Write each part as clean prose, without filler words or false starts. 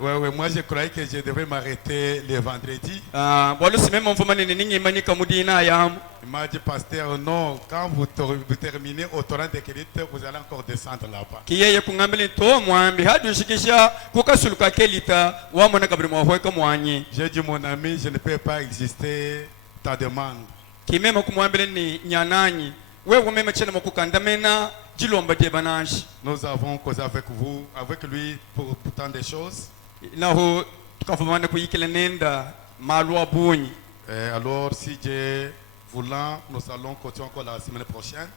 Ouais, moi je croyais que je devrais m'arrêter le vendredi. Il m'a dit, pasteur, non, quand vous terminez au torrent des crédits, vous allez encore descendre là-bas. J'ai dit, mon ami, je ne peux pas exister ta demande. Nous avons causé avec vous, avec lui, pour tant de choses. Alors, si Dieu voulant, nous allons continuer encore la semaine prochaine.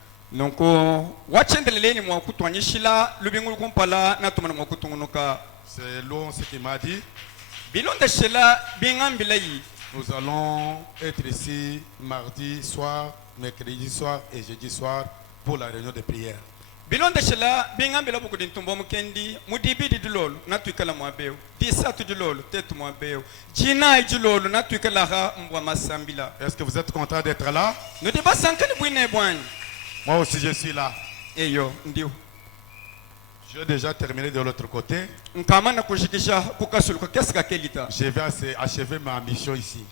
C'est long ce qu'il m'a dit. Nous allons être ici mardi soir, mercredi soir et jeudi soir pour la réunion de prière. Est-ce que vous êtes content d'être là? Moi aussi je suis là. J'ai déjà terminé de l'autre côté. Je vais achever ma mission ici.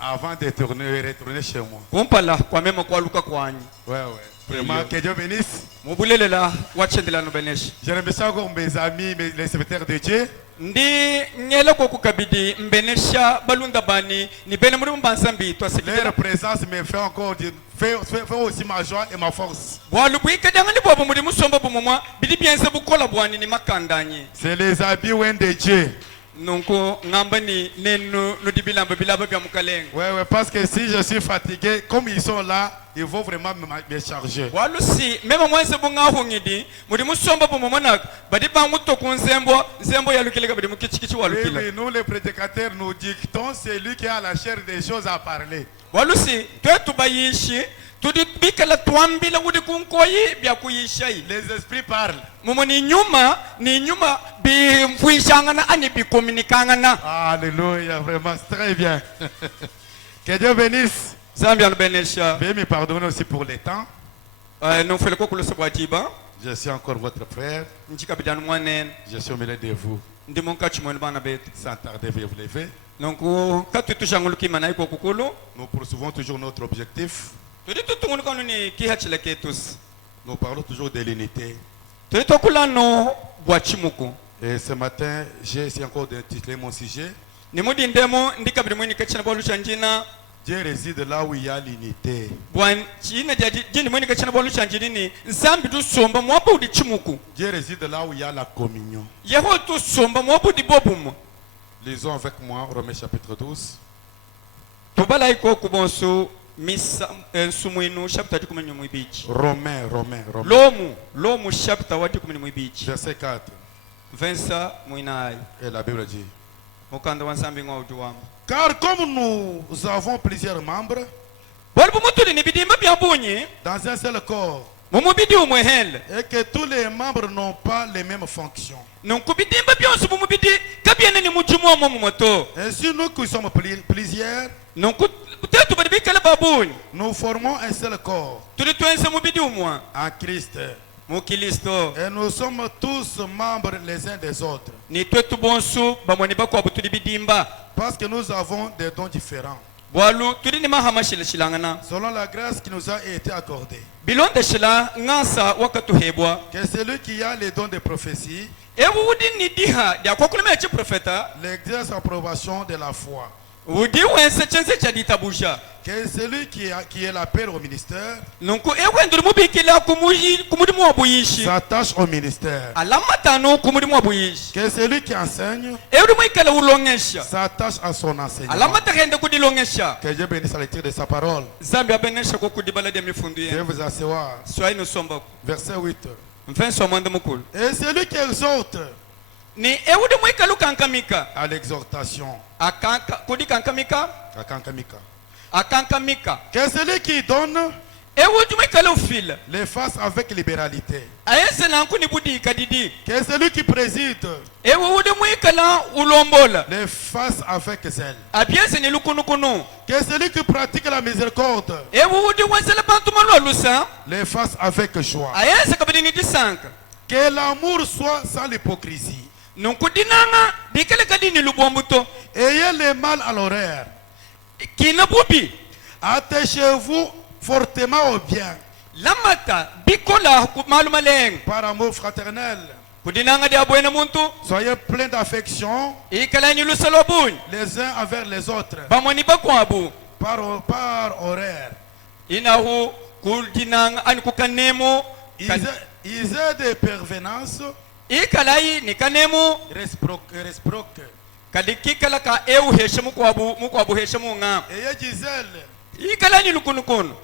Avant de retourner chez moi. Ouais. Vraiment, que Dieu bénisse. Je remercie encore mes amis, les serviteurs de Dieu. Leur présence me fait encore fait aussi ma joie et ma force. C'est les habits de Dieu. Ouais, parce que si je suis fatigué, comme ils sont là, ils vont vraiment me charger. Oui, nous les prédicateurs nous dictons, c'est lui qui a la chair des choses à parler. Les esprits parlent. Alléluia, vraiment, très bien. Que Dieu bénisse. Veuillez me pardonner aussi pour le temps. Je suis encore votre frère. Je suis au milieu de vous. Sans tarder, veuillez vous lever. Nous poursuivons toujours notre objectif. Nous parlons toujours de l'unité. Et ce matin, j'ai essayé encore d'intituler mon sujet. Dieu réside là où il y a l'unité. Dieu réside là où il y a la communion. Lisons avec moi Romains chapitre 12. Romains. Verset 4. Et la Bible dit: car comme nous avons plusieurs membres dans un seul corps, et que tous les membres n'ont pas les mêmes fonctions, ainsi nous qui sommes plusieurs, nous formons un seul corps en Christ. Et nous sommes tous membres les uns des autres, parce que nous avons des dons différents selon la grâce qui nous a été accordée. Que celui qui a les dons de prophétie l'exerce en probation de la foi. Que celui qui est l'appel au ministère s'attache au ministère. Que celui qui enseigne s'attache à son enseignement. Que Dieu bénisse la lecture de sa parole. Veuillez vous asseoir. Verset 8. Et celui qui exhorte à l'exhortation. Que celui qui donne les fasse avec libéralité. Que celui qui préside les fasse avec zèle. Que celui qui pratique la miséricorde les fasse avec joie. Que l'amour soit sans l'hypocrisie. Ayez le mal à l'horaire. Attachez-vous fortement au bien. Par amour fraternel. Soyez pleins d'affection les uns envers les autres. Par horaire. Ils aient des pervenances réciproques. Ayez du zèle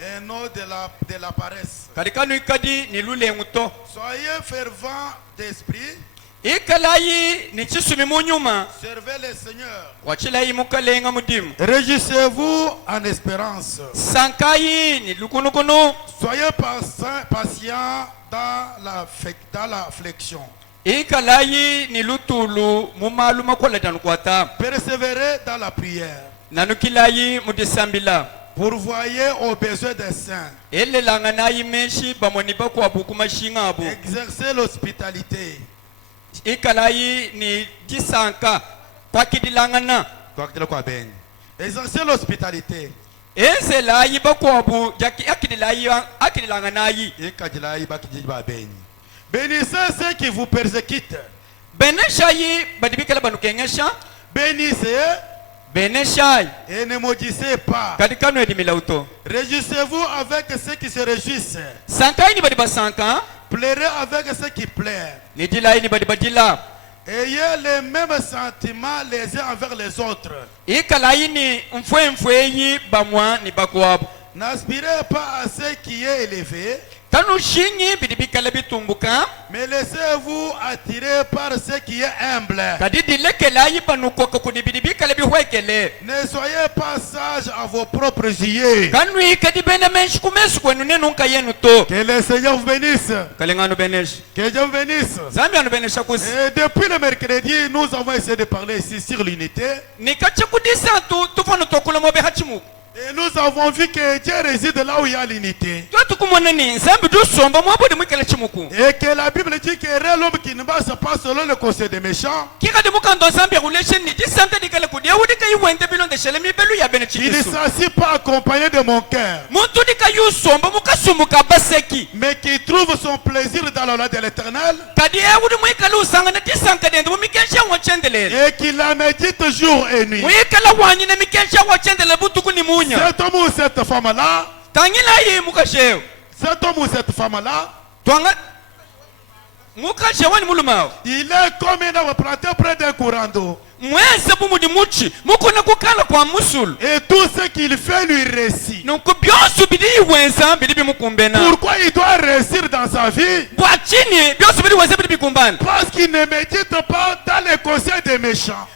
et non de la paresse. Soyez fervents d'esprit. Servez le Seigneur. Réjouissez-vous en espérance. Soyez patients dans l'affliction. Persévérez dans la prière. Pourvoyez aux besoins des saints. Exercez l'hospitalité. Exercez l'hospitalité. Bénissez ceux qui vous persécutent. Bénissez et ne maudissez pas. Réjouissez-vous avec ceux qui se réjouissent. Pleurez avec ceux qui pleurent. Ayez les mêmes sentiments les uns envers les autres. N'aspirez pas à ce qui est élevé, mais laissez-vous attirer par ce qui est humble. Ne soyez pas sages à vos propres yeux. Que le Seigneur vous bénisse. Que Dieu vous bénisse. Et depuis le mercredi, nous avons essayé de parler ici sur l'unité. Et nous avons vu que Dieu réside là où il y a l'unité. Et que la Bible dit que l'homme qui ne passe pas selon le conseil des méchants, il ne s'assit pas accompagné de mon cœur, mais qui trouve son plaisir dans la loi de l'Éternel et qui la médite jour et nuit. Cet homme ou cette femme-là, il est comme un arbre planté près d'un courant d'eau. Et tout ce qu'il fait lui réussit. Pourquoi il doit réussir dans sa vie? Parce qu'il ne médite pas dans les conseils des méchants.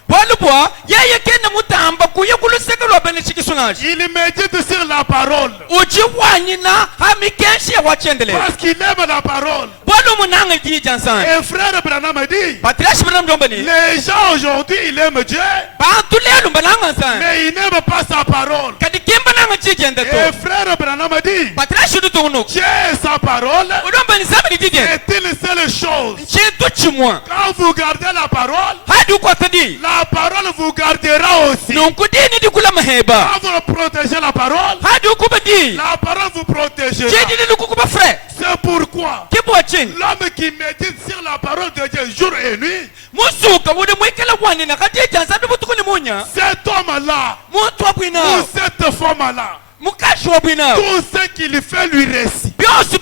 Il médite sur la parole. Parce qu'il aime la parole. Et frère Branham a dit, les gens aujourd'hui ils aiment Dieu, mais ils n'aiment pas sa parole. Et frère Branham a dit, Dieu et sa parole est une seule chose. Quand vous gardez la parole vous gardera aussi. Quand vous protégez la parole vous protégera. C'est pourquoi l'homme qui médite sur la parole de Dieu jour et nuit, cet homme-là ou cette femme-là, tout ce qu'il fait lui réussit. Parce que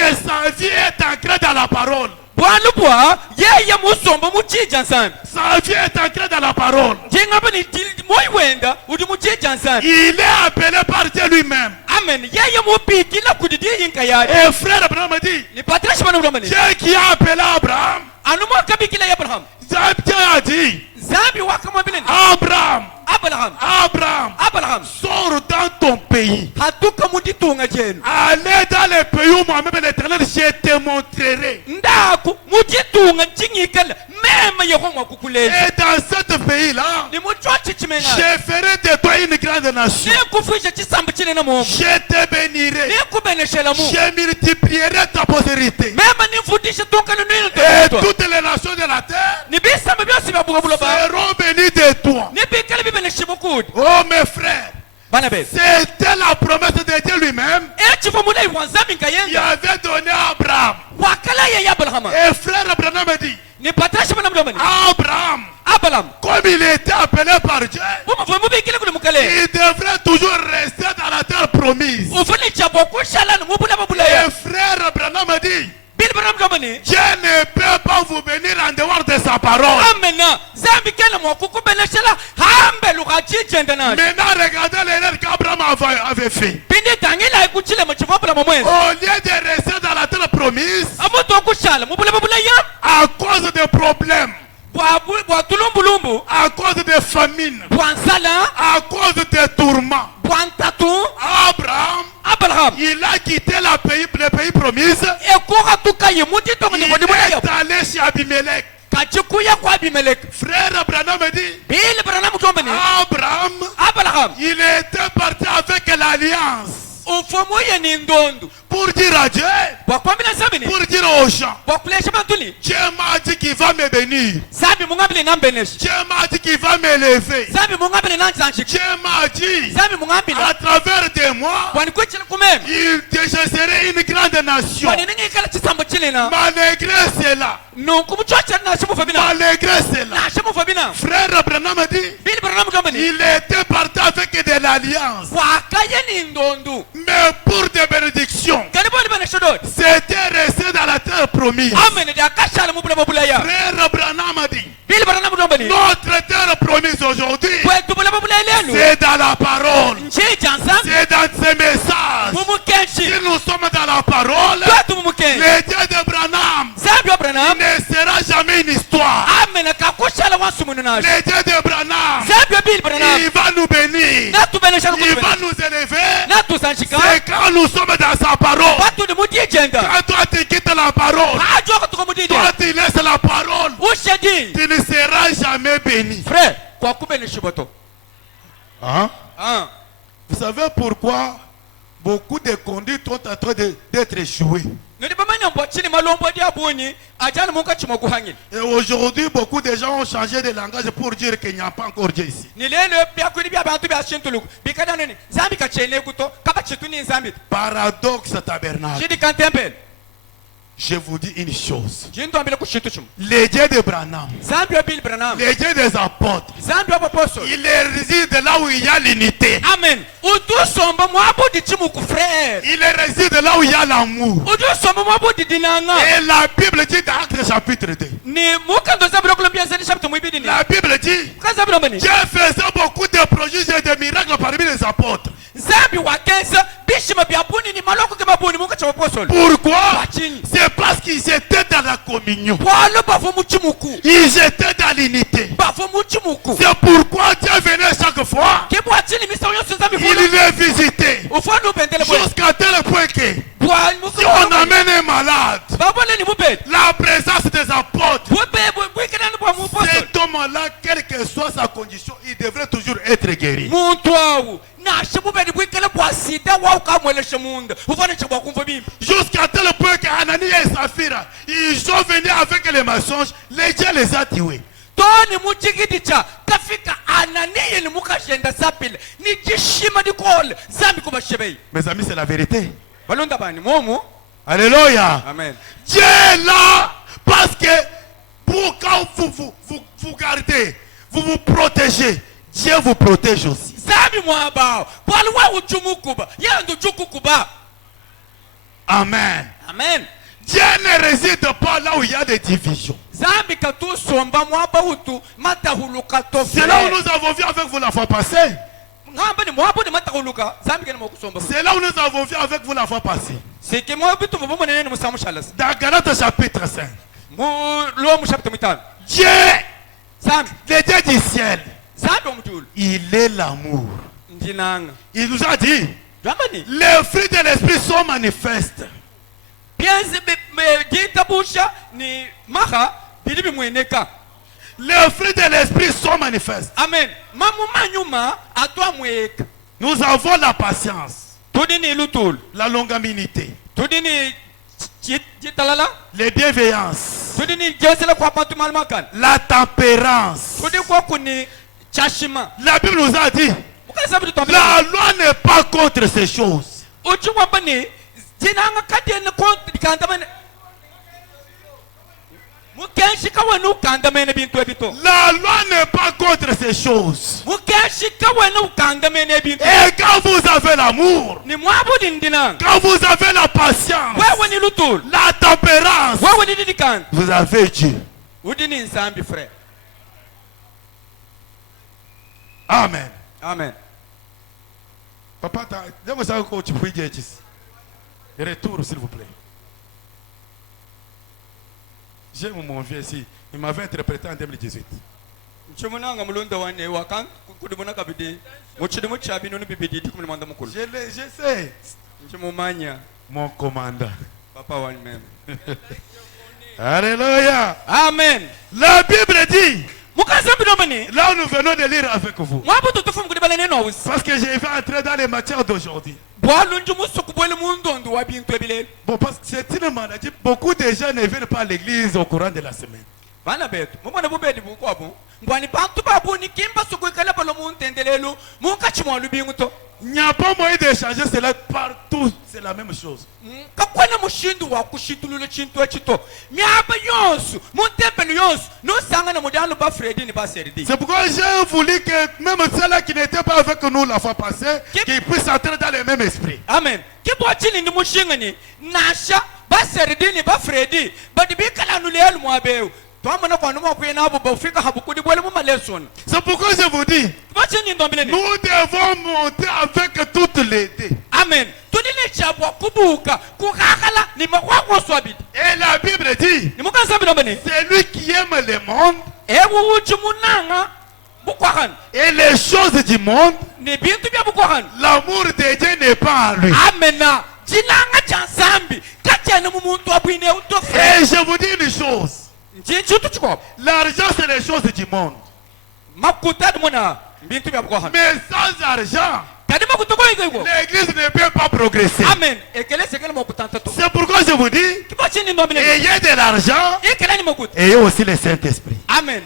sa vie est ancrée dans la parole. Sa vie est ancrée dans la parole. Il est appelé par Dieu lui-même. Et frère Abraham dit, Dieu qui a appelé Abraham, Dieu a dit, Abraham, sors dans ton pays. Allez dans le pays où moi-même l'Éternel, je te montrerai. Et dans ce pays-là, Je ferai de toi une grande nation. Je te bénirai. Je multiplierai ta postérité. Et toutes les nations de la terre seront bénies de toi. Oh mes frères, c'était la promesse de Dieu lui-même. Il avait donné à Abraham. Et frère Abraham me dit, Abraham, comme il était appelé par Dieu, il devrait toujours rester dans la terre promise. Et frère Abraham me dit, Dieu ne peut pas vous bénir en dehors de sa parole. Maintenant, regardez l'erreur qu'Abraham avait fait. Au lieu de rester dans la terre promise, à cause des problèmes, à cause de famine, à cause des tourments, Abraham, il a quitté le pays promis. Il est allé chez Abimelech. Frère Abraham me dit, Abraham, il était parti avec l'alliance pour dire à Dieu, pour dire aux gens, Dieu m'a dit qu'il va me bénir. Dieu m'a dit qu'il va m'élever. Dieu m'a dit, à travers de moi, je serai une grande nation. Malgré cela, frère Abraham me dit, il était parti avec de l'alliance. Mais pour des bénédictions, c'était resté dans la terre promise. Frère Abraham a dit, notre terre promise aujourd'hui, c'est dans la parole, c'est dans ces messages. Si nous sommes dans la parole, le Dieu d'Abraham ne sera jamais une histoire. Le Dieu d'Abraham, il va nous bénir, il va nous élever. C'est quand nous sommes dans sa parole. Quand toi tu quittes la parole, toi tu laisses la parole, tu ne seras jamais béni. Frère, hein? Vous savez pourquoi beaucoup de conduites sont en train d'être échouées? Et aujourd'hui, beaucoup de gens ont changé de langage pour dire qu'il n'y a pas encore Dieu ici. Paradoxe tabernacle. Je vous dis une chose. Les dieux d'Abraham, les dieux des apôtres, il réside là où il y a l'unité. Amen. Il réside là où il y a l'amour. Et la Bible dit dans Actes chapitre 2. La Bible dit, Dieu faisait beaucoup de prodiges et de miracles parmi les apôtres. Pourquoi? C'est parce qu'ils étaient dans la communion. Ils étaient dans l'unité. C'est pourquoi Dieu venait chaque fois. Il les visitait. Jusqu'à tel point que si on amène un malade, la présence des apôtres, cet homme-là, quelle que soit sa condition, il devrait toujours être guéri. Jusqu'à tel point qu'Anani et Saphira, ils sont venus avec les mensonges, les dieux les a tués. Mes amis, c'est la vérité. Alléluia. Amen. Dieu est là parce que pour quand vous gardez, vous vous protégez, Dieu vous protège aussi. Amen. Amen. Dieu ne réside pas là où il y a des divisions. C'est là où nous avons vu avec vous la fois passée. C'est là où nous avons vu avec vous la fois passée. Dans Galates chapitre 5. Dieu, le Dieu du ciel, il est l'amour. Il nous a dit, les fruits de l'esprit sont manifestes. les fruits de l'esprit sont manifestes. Amen. Nous avons la patience, la longanimité, les bienveillances, la tempérance. La Bible nous a dit, la loi n'est pas contre ces choses. La loi n'est pas contre ces choses. Et quand vous avez l'amour, quand vous avez la patience, la tempérance, vous avez Dieu. Amen. Amen. Papa, donne-moi que tu peux dire. Retour, s'il vous plaît. J'aime mon vieux ici. Il m'avait interprété en 2018. Je sais. Mon commandant. Papa même. Alléluia. Amen. La Bible dit. Là où nous venons de lire avec vous. Parce que je vais entrer dans les matières d'aujourd'hui. Bon, parce que c'est une maladie. Beaucoup de gens ne viennent pas à l'église au courant de la semaine. Il n'y a pas moyen de changer cela partout. C'est la même chose. C'est pourquoi j'ai voulu que même ceux-là qui n'étaient pas avec nous la fois passée, qu'ils puissent entrer dans le même esprit. Amen. C'est pourquoi je vous dis, nous devons monter avec toutes les dés. Amen. Et la Bible dit, celui qui aime le monde et les choses du monde, l'amour de Dieu n'est pas en lui. Amen. Et je vous dis une chose. L'argent, c'est les choses du monde. Mais sans argent, l'église ne peut pas progresser. Amen. C'est pourquoi je vous dis, ayez de l'argent, ayez aussi le Saint-Esprit. Amen.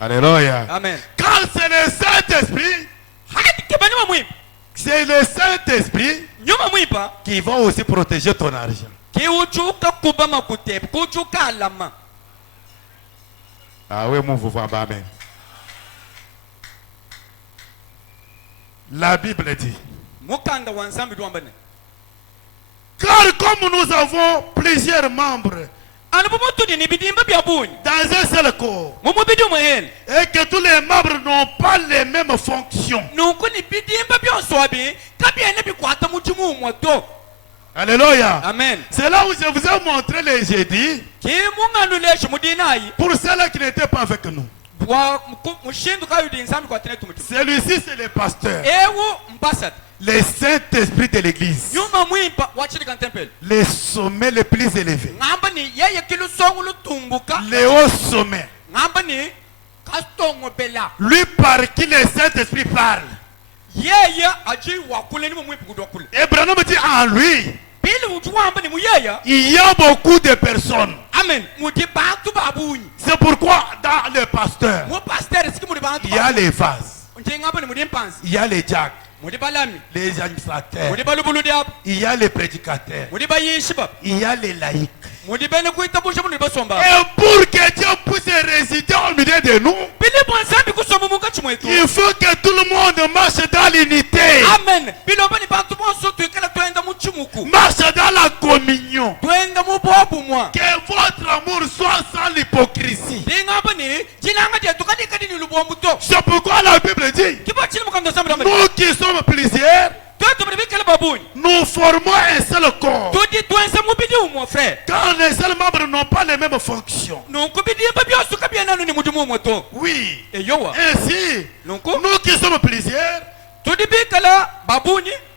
Alléluia. Amen. Quand c'est le Saint-Esprit, c'est le Saint-Esprit qui va aussi protéger ton argent. Ah oui, mon vous amen. La Bible dit, car comme nous avons plusieurs membres dans un seul corps, et que tous les membres n'ont pas les mêmes fonctions. Alléluia. Amen. C'est là où je vous ai montré les jeudis pour ceux-là qui n'étaient pas avec nous. Celui-ci, c'est le pasteur. Le Saint-Esprit de l'église. Les sommets les plus élevés. Les hauts sommets. Lui par qui le Saint-Esprit parle. Et Branham dit en lui, il y a beaucoup de personnes. Amen. C'est pourquoi dans le pasteur, il y a les vases, il y a les diacres, les administrateurs, il y a les prédicateurs, il y a les laïcs. Et pour que Dieu puisse résider au milieu de nous, il faut que tout le monde marche dans l'unité. Amen. Marche dans la communion. Que votre amour soit sans l'hypocrisie. C'est pourquoi la Bible dit, nous qui sommes plusieurs, nous formons un seul corps. Car les seuls membres n'ont pas les mêmes fonctions. Oui. Ainsi, nous qui sommes plusieurs,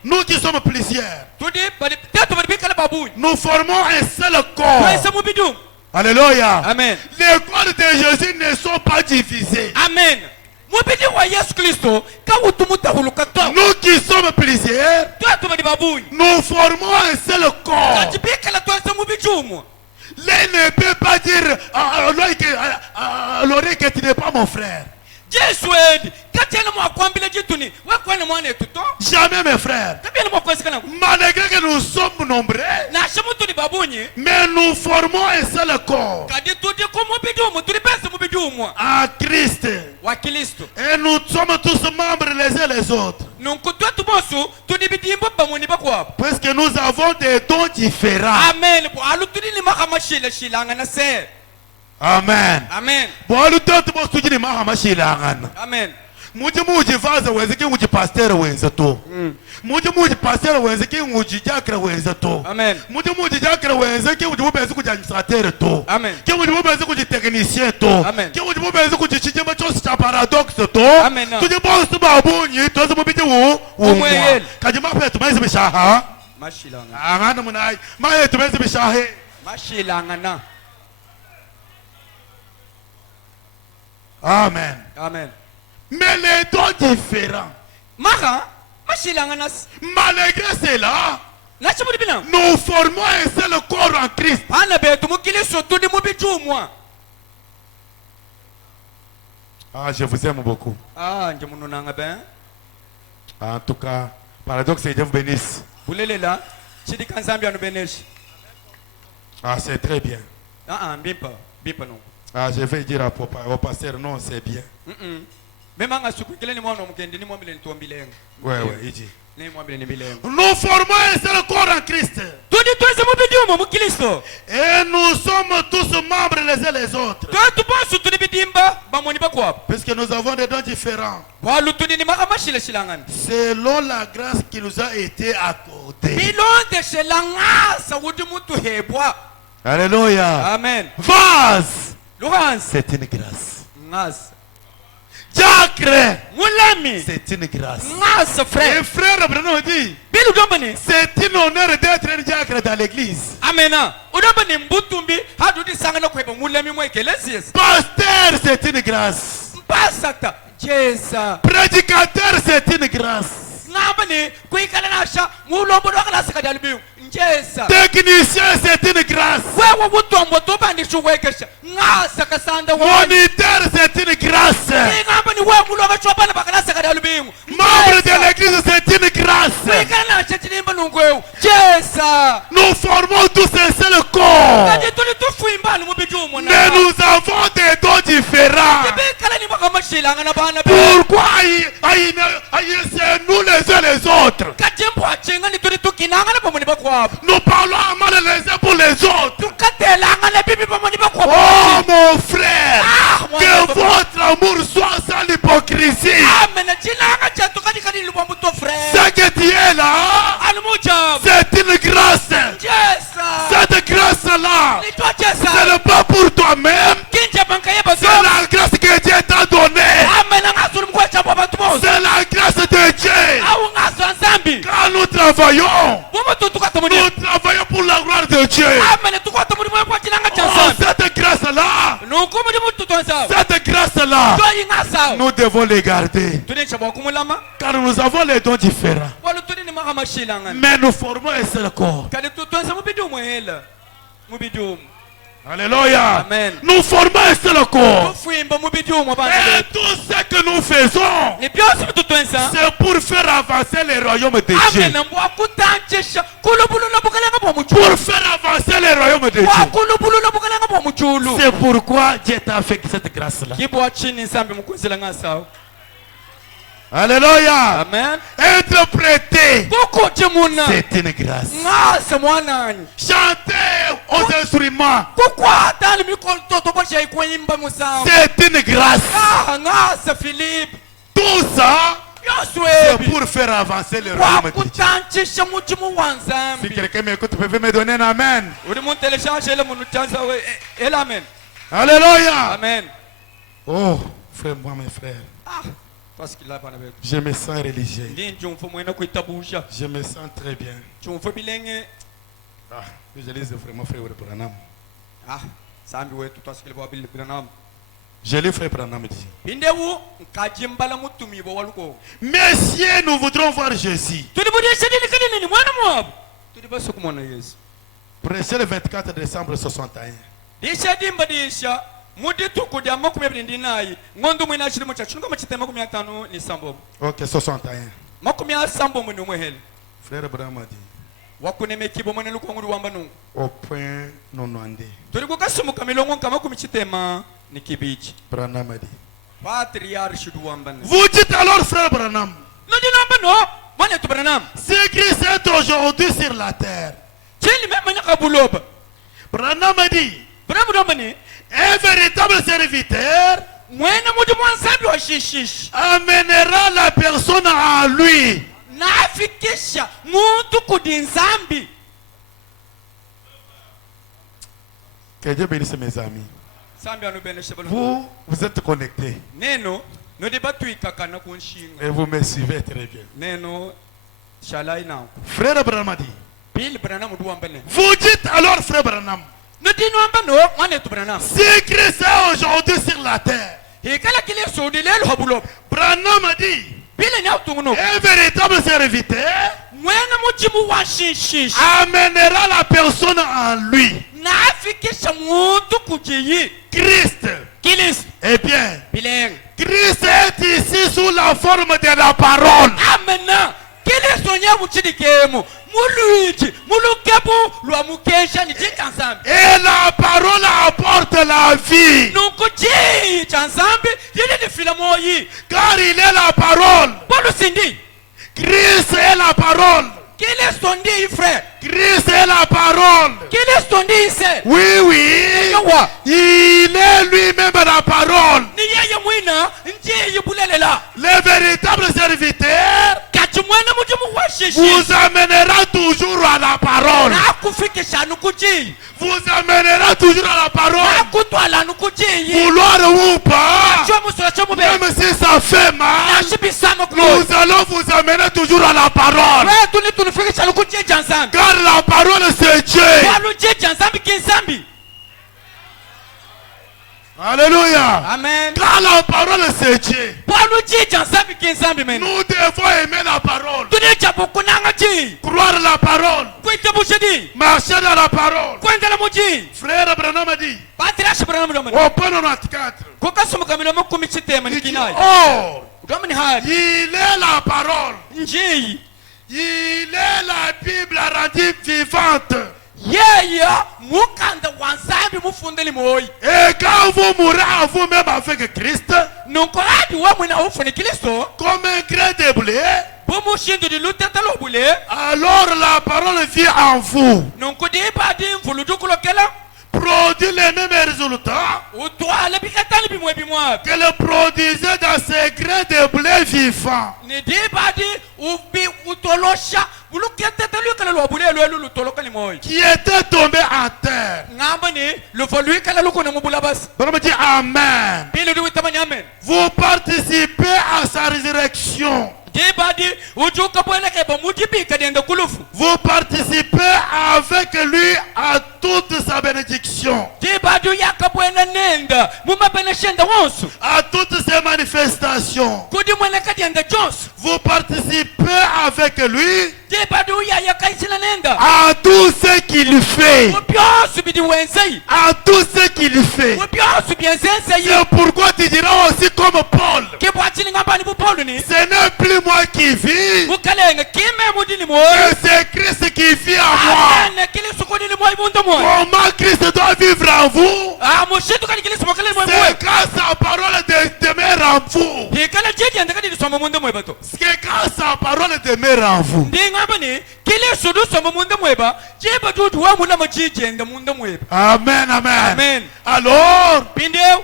nous qui sommes plusieurs, nous formons un seul corps. Alléluia. Amen. Les corps de Jésus ne sont pas divisés. Amen. Nous qui sommes plusieurs, nous formons un seul corps. L'un ne peut pas dire à l'oreille que tu n'es pas mon frère. Jamais mes frères. Malgré que nous sommes nombreux, mais nous formons un seul corps en Christ. Et nous sommes tous membres les uns les autres. Parce que nous avons des dons différents. Amen. Amen. Amen. Muji vaza wenzake muji pastor wenzato. Muji pastor wenzake muji jakra wenzato. Amen. Muji jakra wenzake muji mubezi kuja administrateur to. Amen. Ke muji mubezi kuja technicien to. Amen. Ke muji mubezi kuja chijema chose cha paradoxe to. Amen. Tuje boss babunyi to zo mubije wo. Kajima pe tumeze bishaha. Mashilanga. Angana munai. Maye tumeze bishahe. Mashilanga na. Amen. Amen. Mais les dons différents. Malgré cela, nous formons un seul corps en Christ. Ah, je vous aime beaucoup. En tout cas, paradoxe, Dieu vous bénisse. Ah, c'est très bien. Ah, je vais dire au pasteur, non, c'est bien. Ouais, il nous formons un seul corps en Christ. Et nous sommes tous membres les uns les autres. Parce que nous avons des dons différents. Selon la grâce qui nous a été accordée. Alléluia. Amen. Vase. C'est une grâce. Diacre, c'est une grâce. Et frère Abraham dit, c'est un honneur d'être un diacre dans l'église. Amen. Pasteur, c'est une grâce. Prédicateur, c'est une grâce. Technicien, c'est une grâce. Moniteur, c'est une grâce. Membre de l'église, c'est une grâce. Nous formons tous un seul corps. Mais nous avons des dons différents. Pourquoi c'est nous les uns les autres? Nous parlons mal les uns pour les autres. Oh mon frère, que votre amour soit sans l'hypocrisie. Ce que tu es là, c'est une grâce. Cette grâce-là, ce n'est pas pour toi-même. C'est la grâce que Dieu t'a donnée. C'est la grâce de Dieu. Quand nous travaillons pour la gloire de Dieu. Oh, cette grâce-là, nous devons les garder. Car nous avons les dons différents. Mais nous formons un seul corps. Alléluia. Amen. Nous formons un seul corps. Et tout ce que nous faisons, c'est pour faire avancer le royaume de Dieu. Pour faire avancer le royaume de Dieu. C'est pourquoi Dieu t'a fait cette grâce-là. Alléluia. Amen. Interpréter, c'est une grâce. Chanter aux instruments, c'est une grâce. Tout ça, c'est pour faire avancer le royaume de Dieu. Si quelqu'un m'écoute, vous pouvez me donner un amen. Alléluia. Amen. Oh, frère, moi, mes frères. Je me sens religieux. Je me sens très bien. Ah, je lis vraiment frère Branham. Je lui ferai Branham dit. Messieurs, nous voudrons voir Jésus. Prêché le 24 décembre 61. Ok, 61. Frère Branham a dit. Au point 90. Branham a dit. Vous dites alors, frère Branham, si Christ est aujourd'hui sur la terre, Branham a dit, un véritable serviteur amènera la personne à lui. Que Dieu bénisse mes amis. Vous êtes connectés. Et vous me suivez très bien. Frère Branham dit. Vous dites alors, frère Branham, si Christ est aujourd'hui sur la terre, Branham a dit, un véritable serviteur amènera la personne en lui. Christ. Eh bien, Christ est ici sous la forme de la parole. Et la parole apporte la vie. Car il est la parole. Christ est la parole. Christ est la parole. Oui, oui. Il est lui-même la parole. Le véritable serviteur vous amènera toujours à la parole. Vous amènera toujours à la parole. Vouloir ou pas, même si ça fait mal, nous allons vous amener toujours à la parole. Car la parole c'est Dieu. Alléluia. Amen. Car la parole c'est Dieu. Nous devons aimer la parole. Croire la parole. Marcher dans la parole. Frère Branham a dit. Au point 94. Il dit, oh, il est la parole. Il est la Bible rendue vivante. Et quand vous mourrez à vous-même avec Christ, comme un grain de blé, alors la parole vit en vous, produit les mêmes résultats que le produisait dans ces grains de blé vivants. Qui était tombé à terre. On me dit Amen. Vous participez à sa résurrection. Vous participez avec lui à toute sa bénédiction, à toutes ses manifestations. Vous participez avec lui à tout ce qu'il fait. À tout ce qu'il fait. C'est pourquoi tu diras aussi comme Paul, ce n'est plus moi qui vis, mais c'est Christ qui vit en moi. Comment Christ doit vivre en vous? C'est quand sa parole demeure en vous. C'est quand sa parole demeure en vous. Amen, amen. Amen. Alors,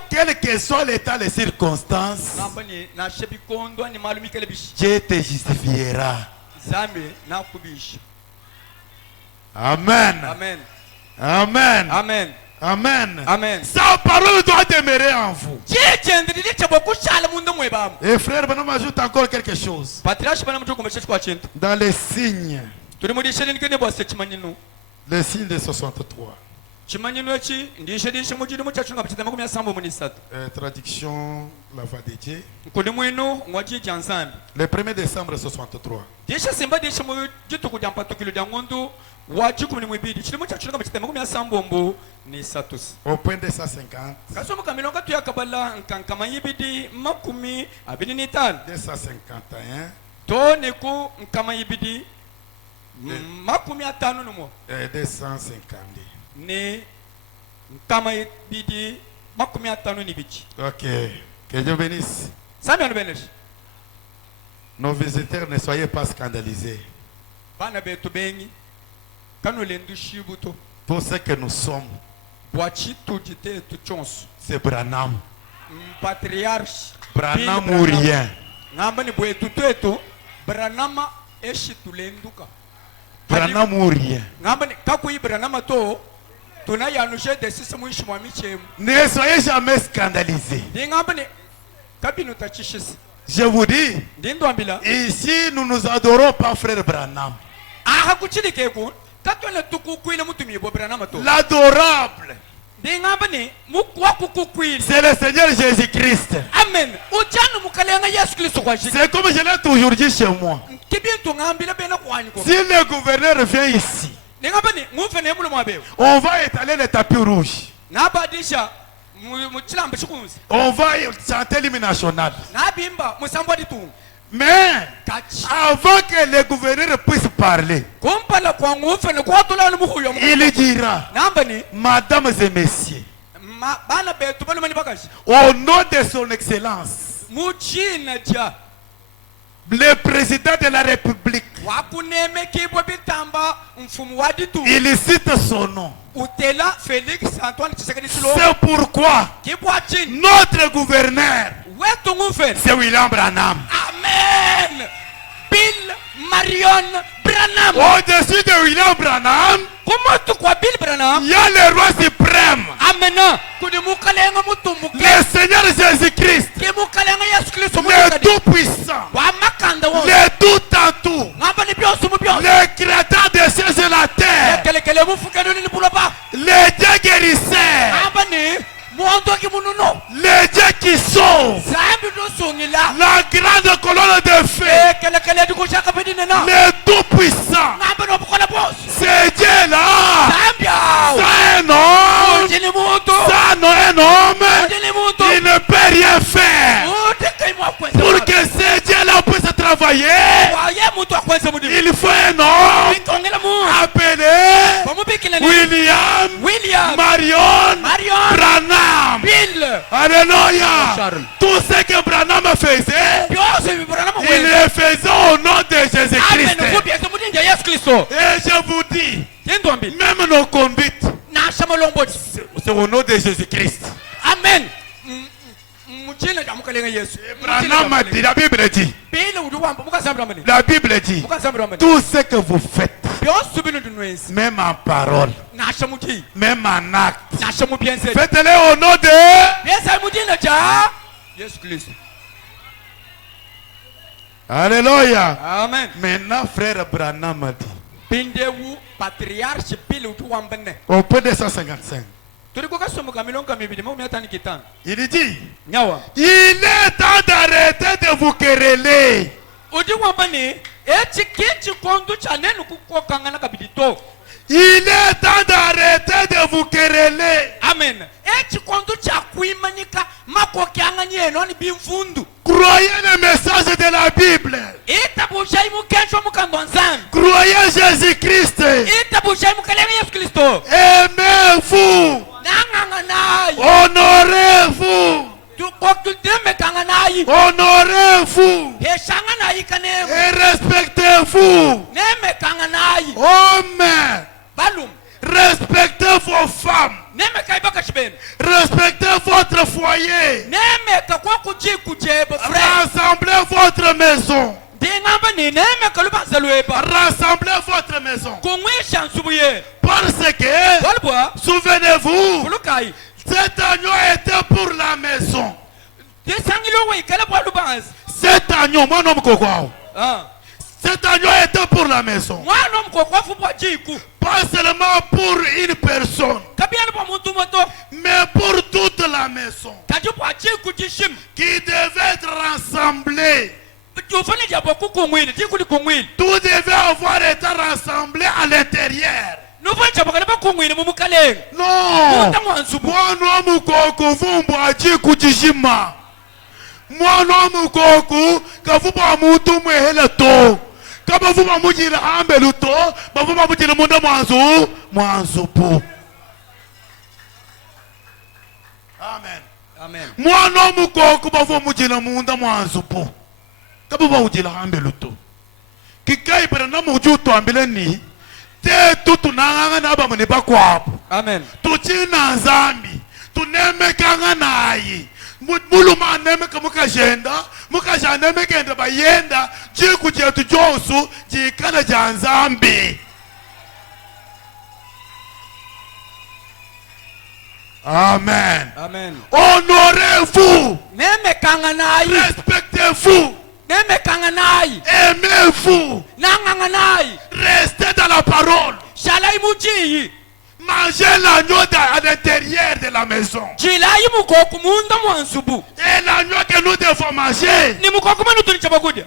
quelles que soient l'état, les circonstances, Dieu te justifiera. Amen. Amen. Amen. Amen. Amen. Amen. Sa parole doit demeurer en vous. Et frère, Branham ajoute encore quelque chose. Dans les signes. Les signes de 63. Traduction la voix de Dieu. Le 1er décembre 63. Au point 250. 251. 250. Ok. Que Dieu bénisse. Nos visiteurs, ne soyez pas scandalisés. Tout ce que nous sommes, c'est Branham. Branham ou rien. Branham ou rien. Ne soyez jamais scandalisés. Je vous dis, ici nous nous adorons pas frère Branham. L'adorable, c'est le Seigneur Jésus-Christ. Amen. C'est comme je l'ai toujours dit chez moi. Si le gouverneur vient ici, on va étaler le tapis rouge. On va chanter l'hymne national. Mais avant que le gouverneur puisse parler, il dira, mesdames et messieurs, au nom de son excellence, le président de la République, il cite son nom. C'est pourquoi notre gouverneur, c'est William Branham. Amen. Bill Marion Branham. Au-dessus de William Branham, il y a le roi suprême, le Seigneur Jésus-Christ, le Tout-Puissant, le Tout en tout, le Créateur des cieux et la terre, le Dieu guérisseur, le Dieu qui sauve, la grande colonne de feu, le Tout-Puissant. C'est Dieu là. C'est un homme. C'est un homme. Il ne peut rien faire. Pour que ce Dieu là puisse travailler, il faut un homme appelé William Marion Branham. Alléluia. Tout ce que Branham faisait, il le faisait au nom de Jésus-Christ. Et je vous dis, même nos conduites, c'est au nom de Jésus-Christ. Amen. Branham a dit, la Bible dit, la Bible dit, tout ce que vous faites, même en parole, même en acte, faites-le au nom de Jésus-Christ. Alléluia. Amen. Maintenant, frère Branham a dit, au point 255, il dit, il est temps d'arrêter de vous quereller. Il est temps d'arrêter de vous quereller. Amen. Croyez le message de la Bible. Croyez Jésus-Christ. Aimez-vous. Honorez-vous. Honorez-vous et respectez-vous. Hommes, respectez vos femmes. Respectez votre foyer. Rassemblez votre maison. Rassemblez votre maison. Parce que, souvenez-vous, cet agneau était pour la maison. Cet agneau, mon homme Kokwa. Cet agneau était pour la maison. Pas seulement pour une personne, mais pour toute la maison. Qui devait être rassemblé. Tout devait avoir été rassemblé à l'intérieur. Non. Amen. Amen. Amen. Muluma nemeka mukajenda mukajenda bayenda jiku jetu jonsu jikana janzambi. Amen. Amen. Honorez-vous. Respectez-vous. Aimez-vous. Restez dans la parole. Mangez l'agneau à l'intérieur de la maison. Et l'agneau que nous devons manger,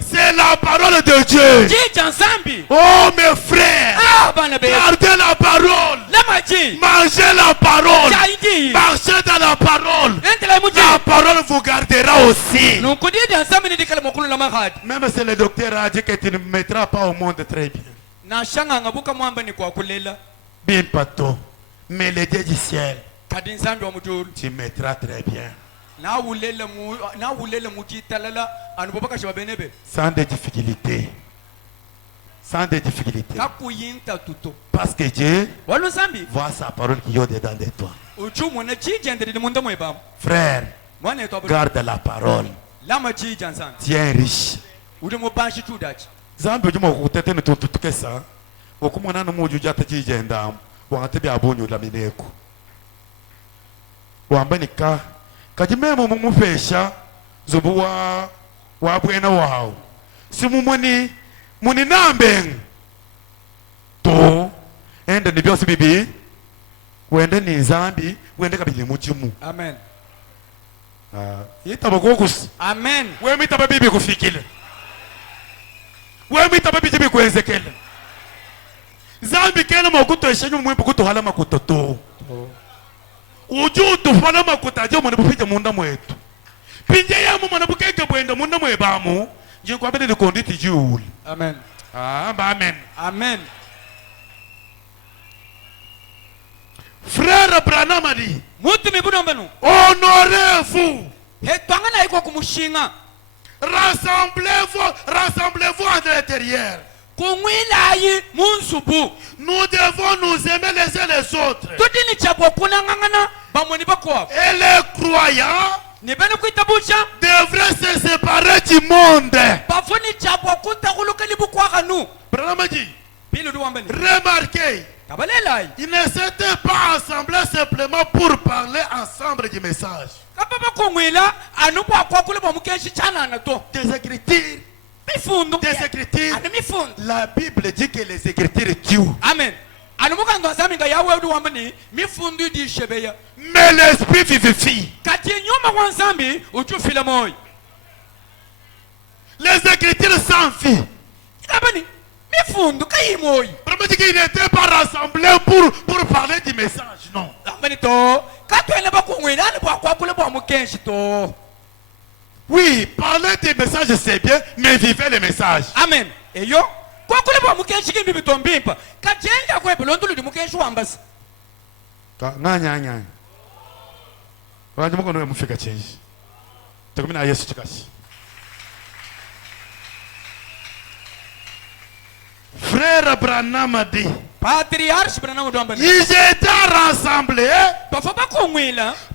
c'est la parole de Dieu. Oh mes frères, gardez la parole. Mangez la parole. Marchez dans la parole. La parole vous gardera aussi. Même si le docteur a dit que tu ne mettras pas au monde très bien. Bien pato. Mais le Dieu du ciel, tu mettras très bien. Sans des difficultés. Sans des difficultés. Parce que Dieu voit sa parole qui est dedans de toi. Frère, garde la parole. Tiens riche. Zambi juma kutete ni tutuke sa. Okumana na moju jata chijenda. Wangatebi abonyo la mineko. Wambanika kajimemo mumufesha zobu wa bwena wao. Simu muni nambeng. To ende ni byosi bibi. Wende ni zambi, wende kabili muchimu. Amen. Yita bagokus. Amen. We mita babibi kufikile. We mita babibi jibi kuenzekele. Zambi kena makuto eshenyu mwempo kuto hala makuto to. Uju tufana makuta je mwana bufije munda mwetu. Pinje ya mwana bukeke bwenda munda mwebamu. Je kwa bede de konditi juli. Amen. Amen. Amen. Frère Branham a dit, honorez-vous. Rassemblez-vous à l'intérieur. Nous devons nous aimer les uns les autres. Et les croyants devraient se séparer du monde. Branham a dit, remarquez, ils ne s'étaient pas assemblés simplement pour parler ensemble du message. Des écritures. Des écritures. La Bible dit que les écritures tuent. Amen. Mais l'esprit vivifie. Les écritures s'enfuient. Ils n'étaient pas rassemblés pour parler du message, non. Oui, parler des messages c'est bien, mais vivez les messages. Amen. Et yo, Frère Branham a dit, ils étaient rassemblés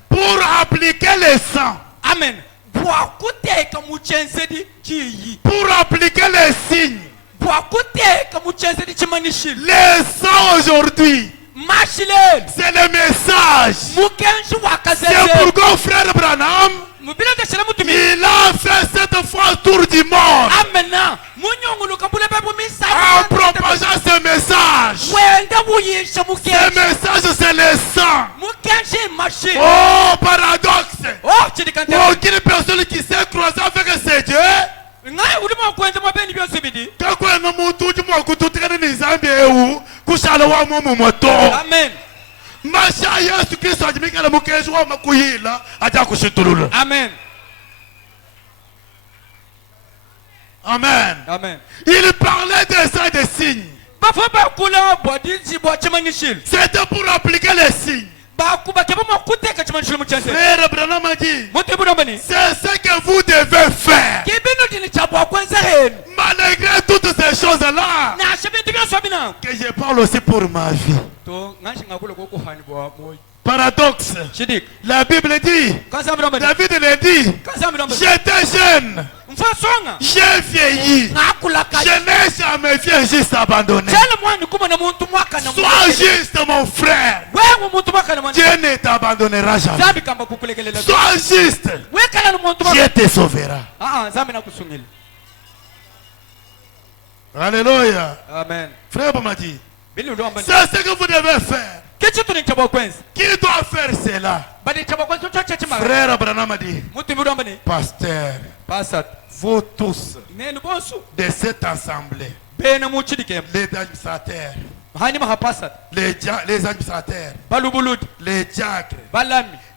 pour appliquer le sang. Amen. Pour appliquer les signes. Les sang aujourd'hui, c'est le message. C'est pourquoi frère Branham, il a fait cette fois tour du monde. Oh, paradoxe. Aucune personne qui s'est croisée avec ce Dieu. Amen. Amen. Amen. Amen. Il parlait de ça, des signes. C'était pour appliquer les signes. Frère Branham a dit, c'est ce que vous devez faire. Malgré toutes ces choses-là, que je parle aussi pour ma vie. Paradoxe. La Bible dit, David le dit, j'étais jeune, j'ai vieilli, je n'ai jamais vu un juste abandonné. Sois juste mon frère, Dieu ne t'abandonnera jamais. Sois juste, Dieu te sauvera. Alléluia. Amen. Frère Bomadi, c'est ce que vous devez faire. Qui doit faire cela? Frère Abraham a dit, pasteur, vous tous de cette assemblée, les administrateurs, les administrateurs, les diacres,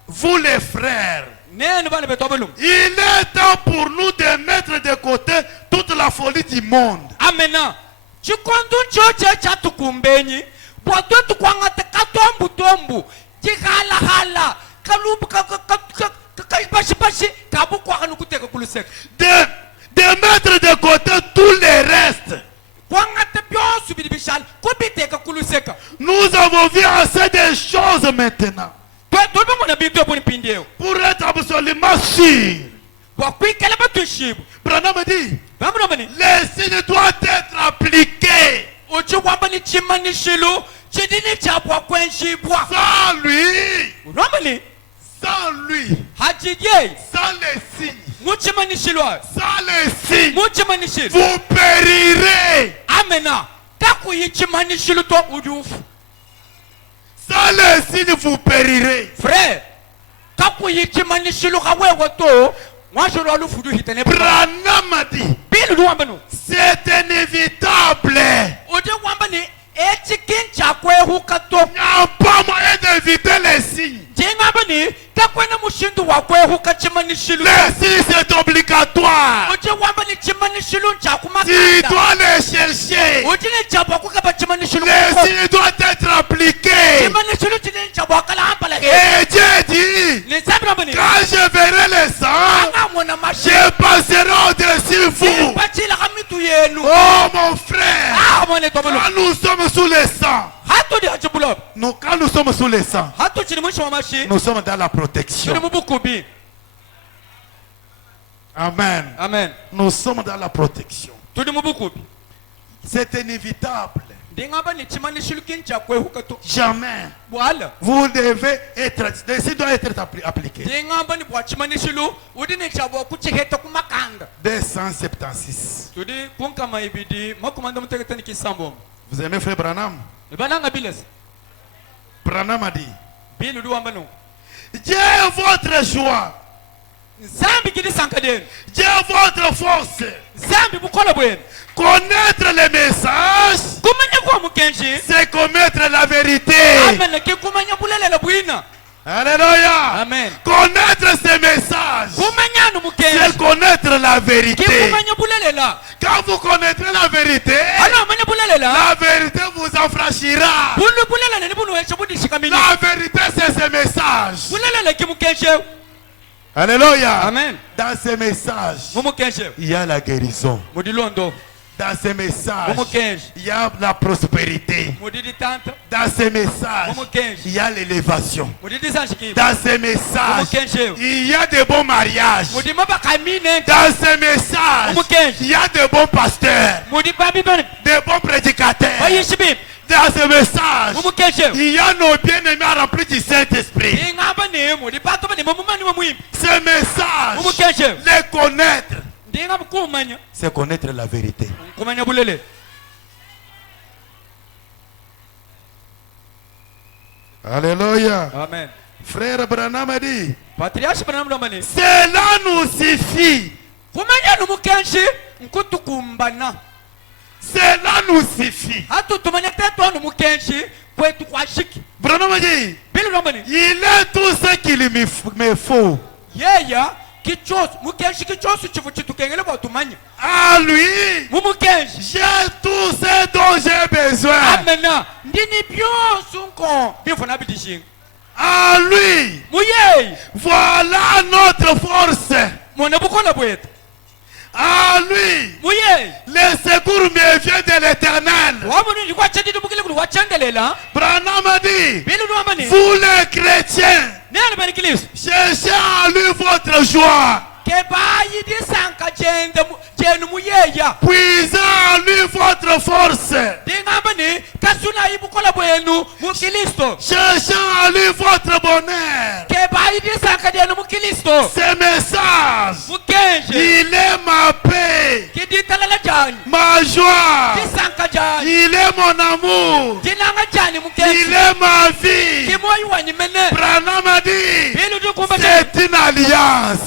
vous les frères, il est temps pour nous de mettre de côté toute la folie du monde. Amen. De mettre de côté tous les restes. Nous avons vu assez de choses maintenant pour être absolument sûr. Branham dit, les signes doivent être appliqués. Sans lui, sans lui, sans les signes, vous périrez. Sans les signes, vous périrez. Frère, Branham a dit, c'est inévitable. Il n'y a pas moyen d'éviter les signes. Les signes, c'est obligatoire. Tu dois les chercher. Les signes doivent être appliqués. Et Dieu dit, quand je verrai le sang, je passerai au-dessus de vous. Oh mon frère, quand nous sommes sous le sang, quand nous sommes sous le sang, nous sommes dans la protection. Amen. Amen. Nous sommes dans la protection. C'est inévitable. Jamais. Vous devez être, ceci doit être appliqué. 276. Vous aimez frère Branham? Branham a dit, Dieu est votre joie. Dieu est votre force. Connaître les messages, c'est connaître la vérité. Alléluia. Amen. Connaître ces messages, c'est connaître la vérité. Quand vous connaîtrez la vérité vous affranchira. La vérité, c'est ce message. Alléluia. Amen. Dans ces messages, il y a la guérison. Dans ces messages, il y a la prospérité. Dans ces messages, il y a l'élévation. Dans ces messages, il y a de bons mariages. Dans ces messages, il y a de bons pasteurs, de bons prédicateurs. Dans ce message, il y a nos bien-aimés remplis du Saint-Esprit. Ce message, les connaître, c'est connaître la vérité. Alléluia. Amen. Frère Branham a dit, patriarche Branham domani cela nous suffit. kumanya numukenshi nkutukumbana Cela nous suffit. hatutumanya tetu numukenshi kwetu kwashiki Branham a dit, Billy domani il est tout ce qu'il me faut. yeya kichosu mukenshi kichosu chivu chitukengele kwa tumanya À lui, mumukenshi j'ai tout ce dont j'ai besoin. amena ndini byosu nko bifuna bidishinga À lui, muye voilà notre force. mona bukola bwetu À lui, muye le secours me vient de l'éternel. wamunu ndikwa chedidi bukile kuli wachendelela Branham a dit, Billy domani vous les chrétiens, nene bani kristo cherchez à lui votre joie. kebayidi sanka jenu muyeya Puisez en lui votre force. ndingamba ni kasuna ibukola bwenu mukristo Cherchez en lui votre bonheur. kebayidi sanka jenu mukristo Ce message, mukenje il est ma paix, kiditalala jani ma joie. kisanka jani Il est mon amour. kinanga jani Il mukenje est ma vie. kimoyi wanyi mene Branham a dit, bilu dukumba c'est une alliance.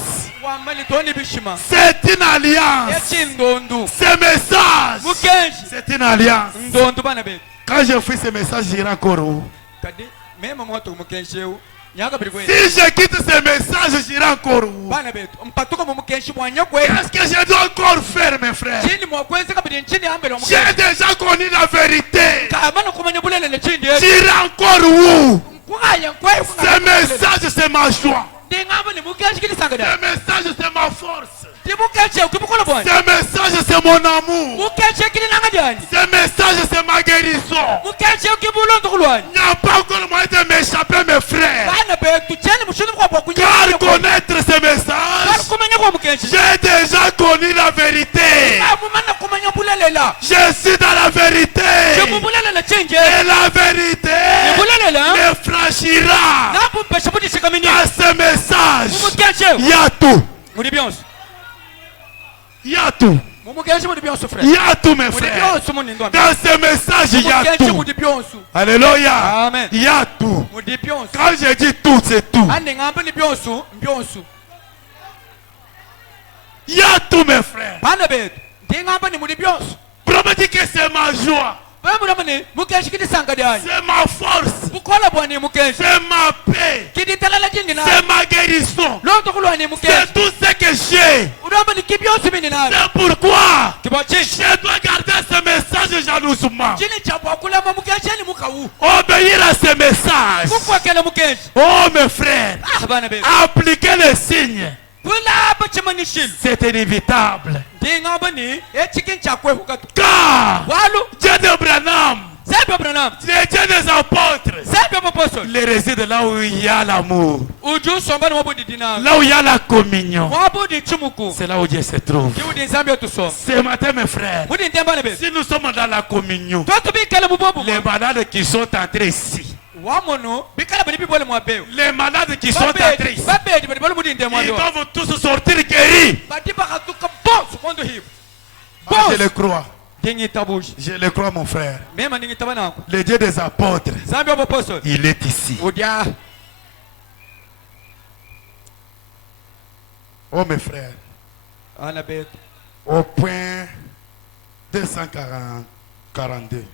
wamali toni bishima C'est une alliance. yachindondu Ce message, mukenje c'est une alliance. ndondu bana betu Quand je fais ce message, j'irai encore où? kadi mema moto mukensheu nyaka biri kwe Si je quitte ce message, j'irai encore où? bana betu mpatuka mu mukenshi mwanya kwe Qu'est-ce que je dois encore faire, mes frères? chini mwakwenze kabiri nchini ambele J'ai déjà connu la vérité. kamana kumanya bulele ne chindi J'irai encore où? kwaya kwaya Ce message, c'est ma joie. ndingamba ni mukenshi kilisangada Ce message, c'est ma force. timukenshi ukibukola bwana Ce message, c'est mon amour. mukenshi kilinanga jani Ce message, c'est ma guérison. mukenshi ukibulondo kulwani Il n'y a pas encore moyen de m'échapper, mes frères. bana betu cheni mushini kwa kwa Car kunyanya connaître ce message, kumanya kwa mukenshi j'ai déjà connu la vérité. amumana kumanya bulelela Je suis dans la vérité. bulelela chinje Et la vérité bulelela me franchira. napo pesha budi shikamini Dans ce message, mukenshi il y a tout. muri byonse Il y a tout. mukenshi muri byonse frère Il y a tout, mes muri frères. byonse munindo Dans ce message, il y a mukenshi tout. muri byonse Alléluia. Amen. Il y a tout. muri byonse Quand je dis tout, c'est tout. ande ngamba ni byonse byonse Il y a tout, mes frères. bana betu ndingamba ni muri byonse Promet dit que c'est ma joie. bamuramani mukenshi kilisanga jani C'est ma force. bukola bwani mukenshi C'est ma paix. kiditalala jingi na C'est ma guérison. londo kulwani mukenshi C'est tout ce que j'ai. udamba ni kibyonse mini na C'est pourquoi kibachi je dois garder ce message jalousement. chini cha bwakulama mukenshi ni mukawu Obéir à ce message. kukwakela mukenshi Oh, mes frères, ah bana betu appliquez les signes. kulapa chimanishilo C'est inévitable. ndingamba ni echikin chakwe hukatu Car walu Dieu de Branham, sebe branam le Dieu des apôtres, sebe apostol il réside là où il y a l'amour, uju sombani wabudi dina là où il y a la communion. wabudi chumuku C'est là où Dieu se trouve. kiudi nzambi otusom Ce matin, mes frères, mudi ndembana betu si nous sommes dans la communion, toto bikala bubobu les malades qui sont entrés ici, wamono bikala bali bibole mwabeu les malades qui sont entrés ici, babedi bali bali budi ndemwa ils ndo doivent tous sortir guéris. badi bakatuka boss kondo hibu Ah, je le crois. dingi tabushi Je le crois, mon frère. mema ningi tabanako Le Dieu des apôtres, zambi apostol il est ici. udia Oh, mes frères, ana betu au point 242.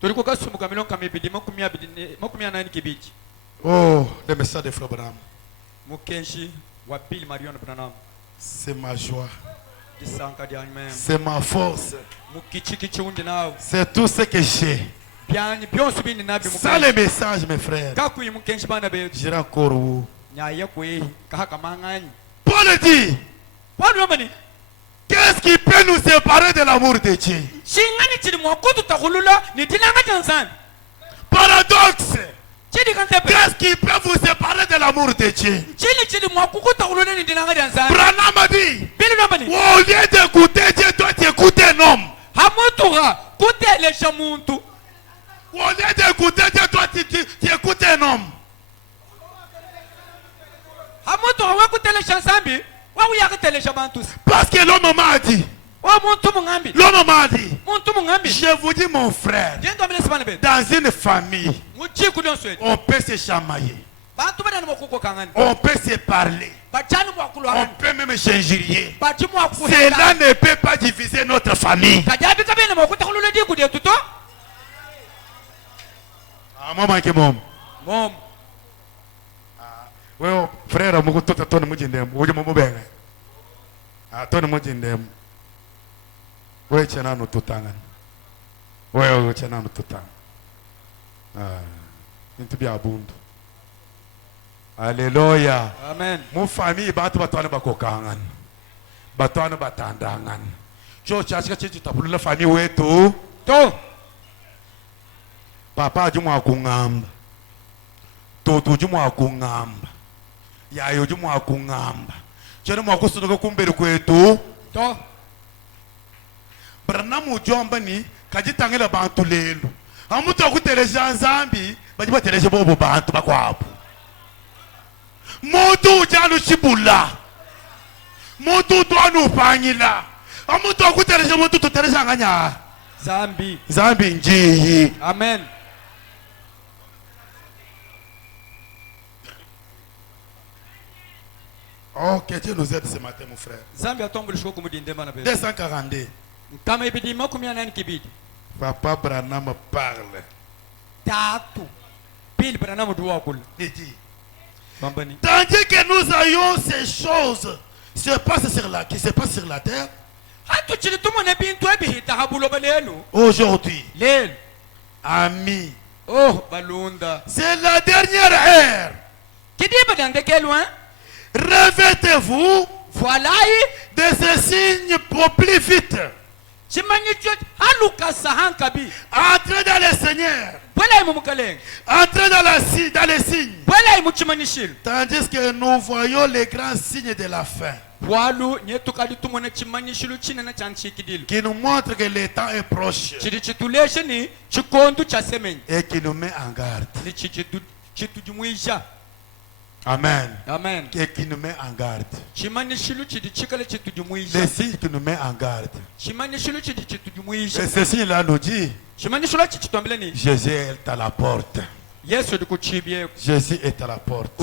tuliko kasumuka milonka mibidi makumi anani kibiji Oh, le message de Frère Branham. mukenshi wa Bill Marion Branham C'est ma joie. disanka dyanyu mema C'est ma force. mukichiki chiundi nawe C'est tout ce que j'ai. byanyu byonse bindi nabi Sans le message, mes frères, kakuyi mukenshi bana betu j'irai encore où? nyaye kwehi kahaka manganyi Paul dit, pwani wamani qu'est-ce qui peut nous séparer de l'amour de Dieu? chingani chili mwakutu takulula ni dinanga janzani Paradoxe. chili kantepe Qu'est-ce qui peut vous séparer de l'amour de Dieu? chili mwakuku takulula ni dinanga janzani Branham a dit, bili wamani au lieu d'écouter Dieu, toi tu écoutes un homme. hamutuha kutelesha muntu Au lieu d'écouter Dieu, toi tu écoutes un homme. hamutuha wakutelesha nsambi wakuyakutelesha bantu Parce que l'homme m'a dit, wa muntu mungambi l'homme m'a dit, muntu mungambi je vous dis mon frère, jendo amile sibana betu dans une famille, muchiku donswe on peut se chamailler. On peut se parler. On peut même s'injurier. Cela ne peut pas diviser notre famille. Well, frère, je suis tout le monde. Je suis bien. Tout le monde. Oui, c'est un autre temps. Oui, c'est un autre temps. C'est bien bon. Alléluia. Amen. Mon famille, batu batana bakokangan. Batana batandangan. Jo chaska chichi tapulu la famille wetu. To. Papa jumu akungamba. Toto jumu akungamba. Yayo jumu akungamba. Chene mwakusunuka kumbere kwetu. To. Branamu jomba ni kajitangela bantu lelu. Amutu akutelesha nzambi, bajiba telesha bobo bantu bakwapo. Motu janu shibula. Motu tuanu pangila. Amutu akutelesha motu tutelesha nganya. Zambi. Zambi njiyi. Amen. Oh, que Dieu nous aide ce matin, mon frère. 242. Papa Branham parle. Il dit, tandis que nous ayons ces choses qui se passent sur la terre, aujourd'hui, amis, c'est la dernière ère. Revêtez-vous de ces signes pour plus vite. Entrez dans le Seigneur. Entrez dans les signes. Tandis que nous voyons les grands signes de la fin, qui nous montrent que le temps est proche et qui nous met en garde. Amen. Amen. Qui nous met en garde. Les signes qui nous met en garde. Et ce signe-là nous dit, Jésus est à la porte. Jésus est à la porte.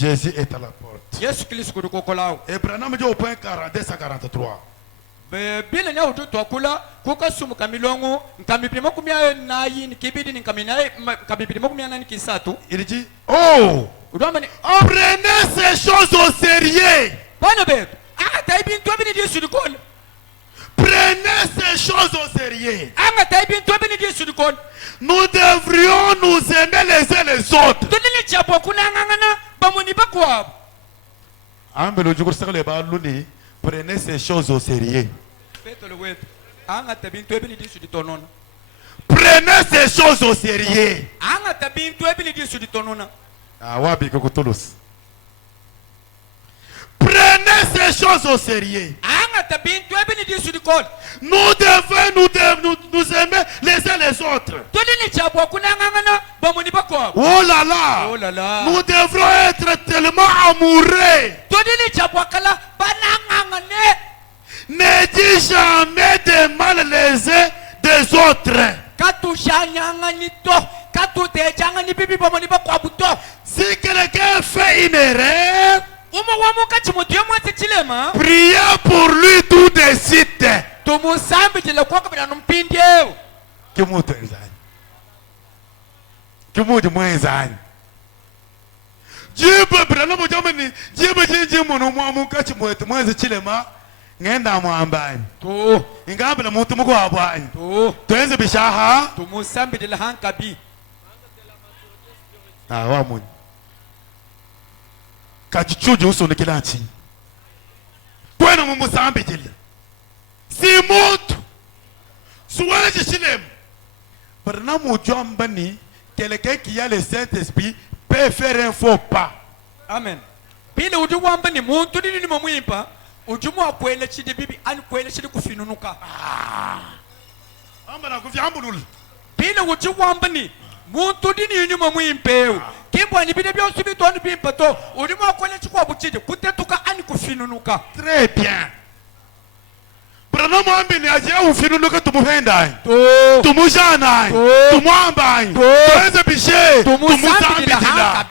Jésus est à la porte. Et Branham dit au point 243. Il dit, oh, prenez ces choses au sérieux. Prenez ces choses au sérieux. Nous devrions nous aimer les uns les autres. Prenez ces choses au sérieux. Prenez ces choses au sérieux. Prenez ces choses au sérieux. Nous devons nous aimer les uns les autres. Oh là là. Nous devrons être tellement amoureux. Ne dis jamais de mal les uns des autres. Si quelqu'un fait une erreur, priez pour lui tout de suite. Dieu peut ngenda mwambani to ingabela muntu muko abani to tuenze bishaha tumusambidela hankabi wa muni kachichuje usonekela nchi twena mumusambidela si muntu suwaje chilem parna mujambani quelqu'un qui a le Saint-Esprit peut faire un faux pas. Amen. Bile ujuwambani muntu nini mumwimpa ujumu akwele chide bibi ani kwele chide kufinunuka amba na kuvyambulula bile ujuwambani muntu dini nyuma mwimpeo kimbo ani bide byo subi to ani bimpato ujumu akwele chikwa buchide kutetuka ani kufinunuka. Très bien. Branham ambini ajia ufinu luka tumuhenda. Tumujana. Tumuamba. Tuweze bishe. Tumusambitila.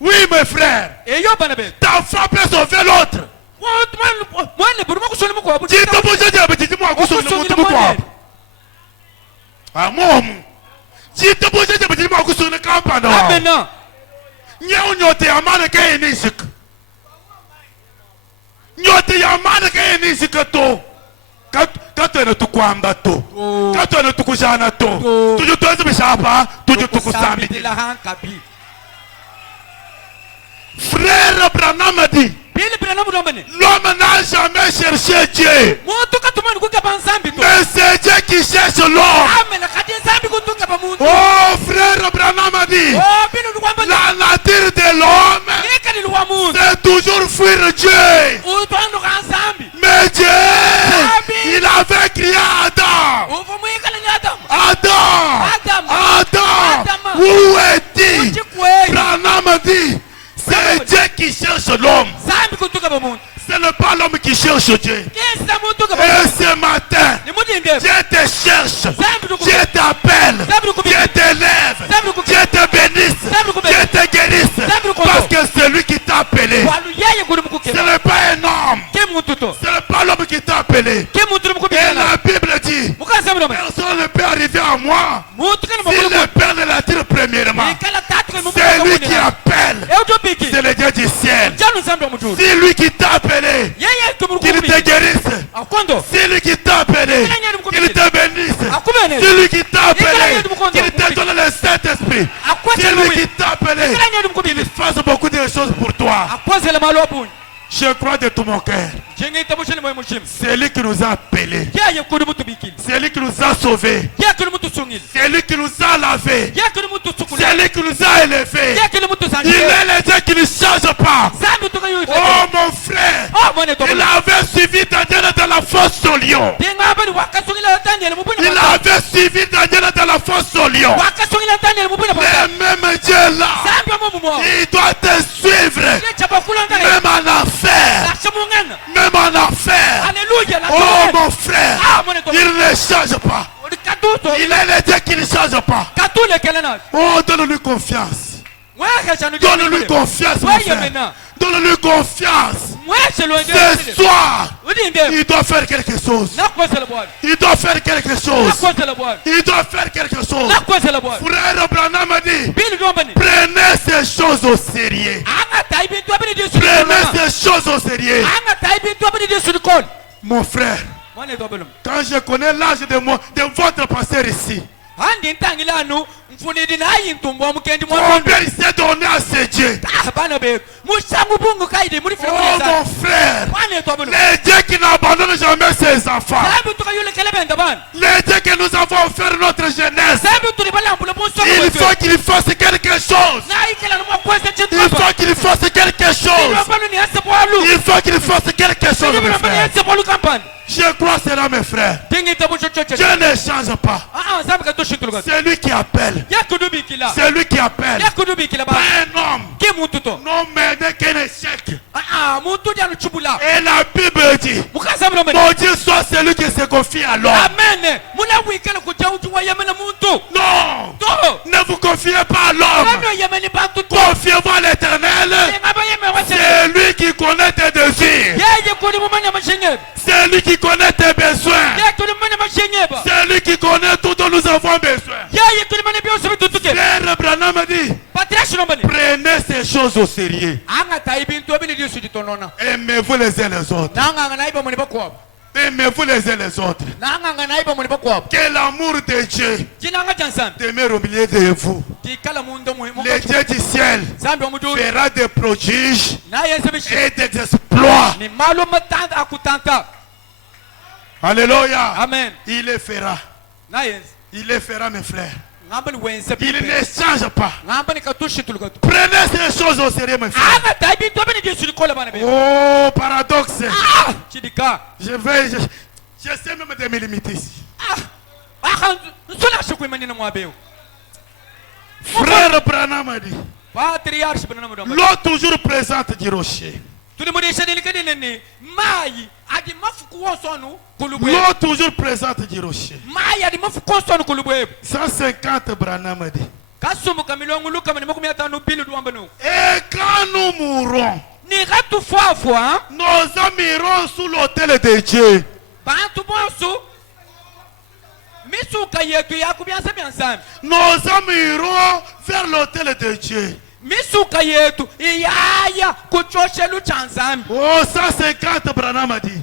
Oui, mes frères. Ta femme peut sauver l'autre. Frère Branham a dit, l'homme n'a jamais cherché Dieu, mais c'est Dieu qui cherche l'homme. Oh, frère Branham a dit, la nature de l'homme, c'est toujours fuir Dieu. Mais Dieu, il avait crié à Adam. Adam, où es-tu? Branham a dit, c'est Dieu qui cherche l'homme. Ce n'est pas l'homme qui cherche Dieu. Et ce matin, Dieu te cherche. Dieu t'appelle. Dieu t'élève. Dieu te bénisse. Dieu te guérisse. Parce que c'est lui qui t'a appelé. Ce n'est pas un homme. Ce n'est pas l'homme qui t'a appelé. Et la Bible dit, personne ne peut arriver à moi si le Père ne l'attire premièrement. C'est lui qui appelle. C'est le Dieu du ciel. C'est lui qui t'a appelé. Qu'il te guérisse. C'est lui qui t'a appelé. Qu'il te bénisse. C'est lui qui t'a appelé. Qu'il te donne le Saint-Esprit. C'est lui qui t'a appelé. Qu'il fasse beaucoup de choses pour toi. Je crois de tout mon cœur. C'est lui qui nous a appelés. C'est lui qui nous a sauvés. C'est lui qui nous a lavés. C'est lui qui nous a élevés. Il est le Dieu qui ne change pas. Oh mon frère, il avait suivi Daniel dans la fosse au lion. Il avait suivi Daniel dans la fosse au lion. Mais même Dieu là, il doit te suivre. Même en enfer. Même en enfer. Oh mon frère, il ne change pas. Il est le Dieu qui ne change pas. Oh, donne-lui confiance. Donne-lui confiance, mon frère. Donne-lui confiance. Ce soir, il doit faire quelque chose. Il doit faire quelque chose. Il doit faire quelque chose. Frère Branham a dit, prenez ces choses au sérieux. Prenez ces choses au sérieux. Mon frère, quand je connais l'âge de votre pasteur ici, combien il s'est donné à ce Dieu. Oh mon frère, les dieux qui n'abandonnent jamais ses enfants, les dieux que nous avons offert notre jeunesse, il faut qu'il fasse quelque chose. Il faut qu'il fasse quelque chose. Il faut qu'il fasse quelque chose, mes frères. Je crois cela, mes frères. Dieu ne change pas. C'est lui qui appelle. C'est lui qui appelle. Pas un homme. Non, mais n'est qu'un échec. Et la Bible dit, mon Dieu soit celui qui se confie à l'homme. Non, ne vous confiez pas à l'homme. Confiez-vous à l'Éternel. C'est lui qui connaît tes désirs. C'est lui qui connaît tes besoins. C'est lui qui connaît tout dont nous avons besoin. Frère Branham a dit, prenez ces choses au sérieux. Aimez-vous les uns les autres. Aimez-vous les uns les autres. Que l'amour de Dieu demeure au milieu de vous. Le Dieu du ciel fera des prodiges et des exploits. Alléluia. Amen. Il les fera. Il les fera, mes frères. Il ne change pas. Prenez ces choses au sérieux, mes frères. Oh, paradoxe. J'essaie même de me limiter ici. Frère Branham a dit, L'eau toujours présente du rocher. L'eau toujours présente du rocher. 150 Branham dit. Et quand nous mourrons, nos âmes iront sous l'autel de Dieu. Nos âmes iront vers l'autel de Dieu. Oh, 150 Branham a dit.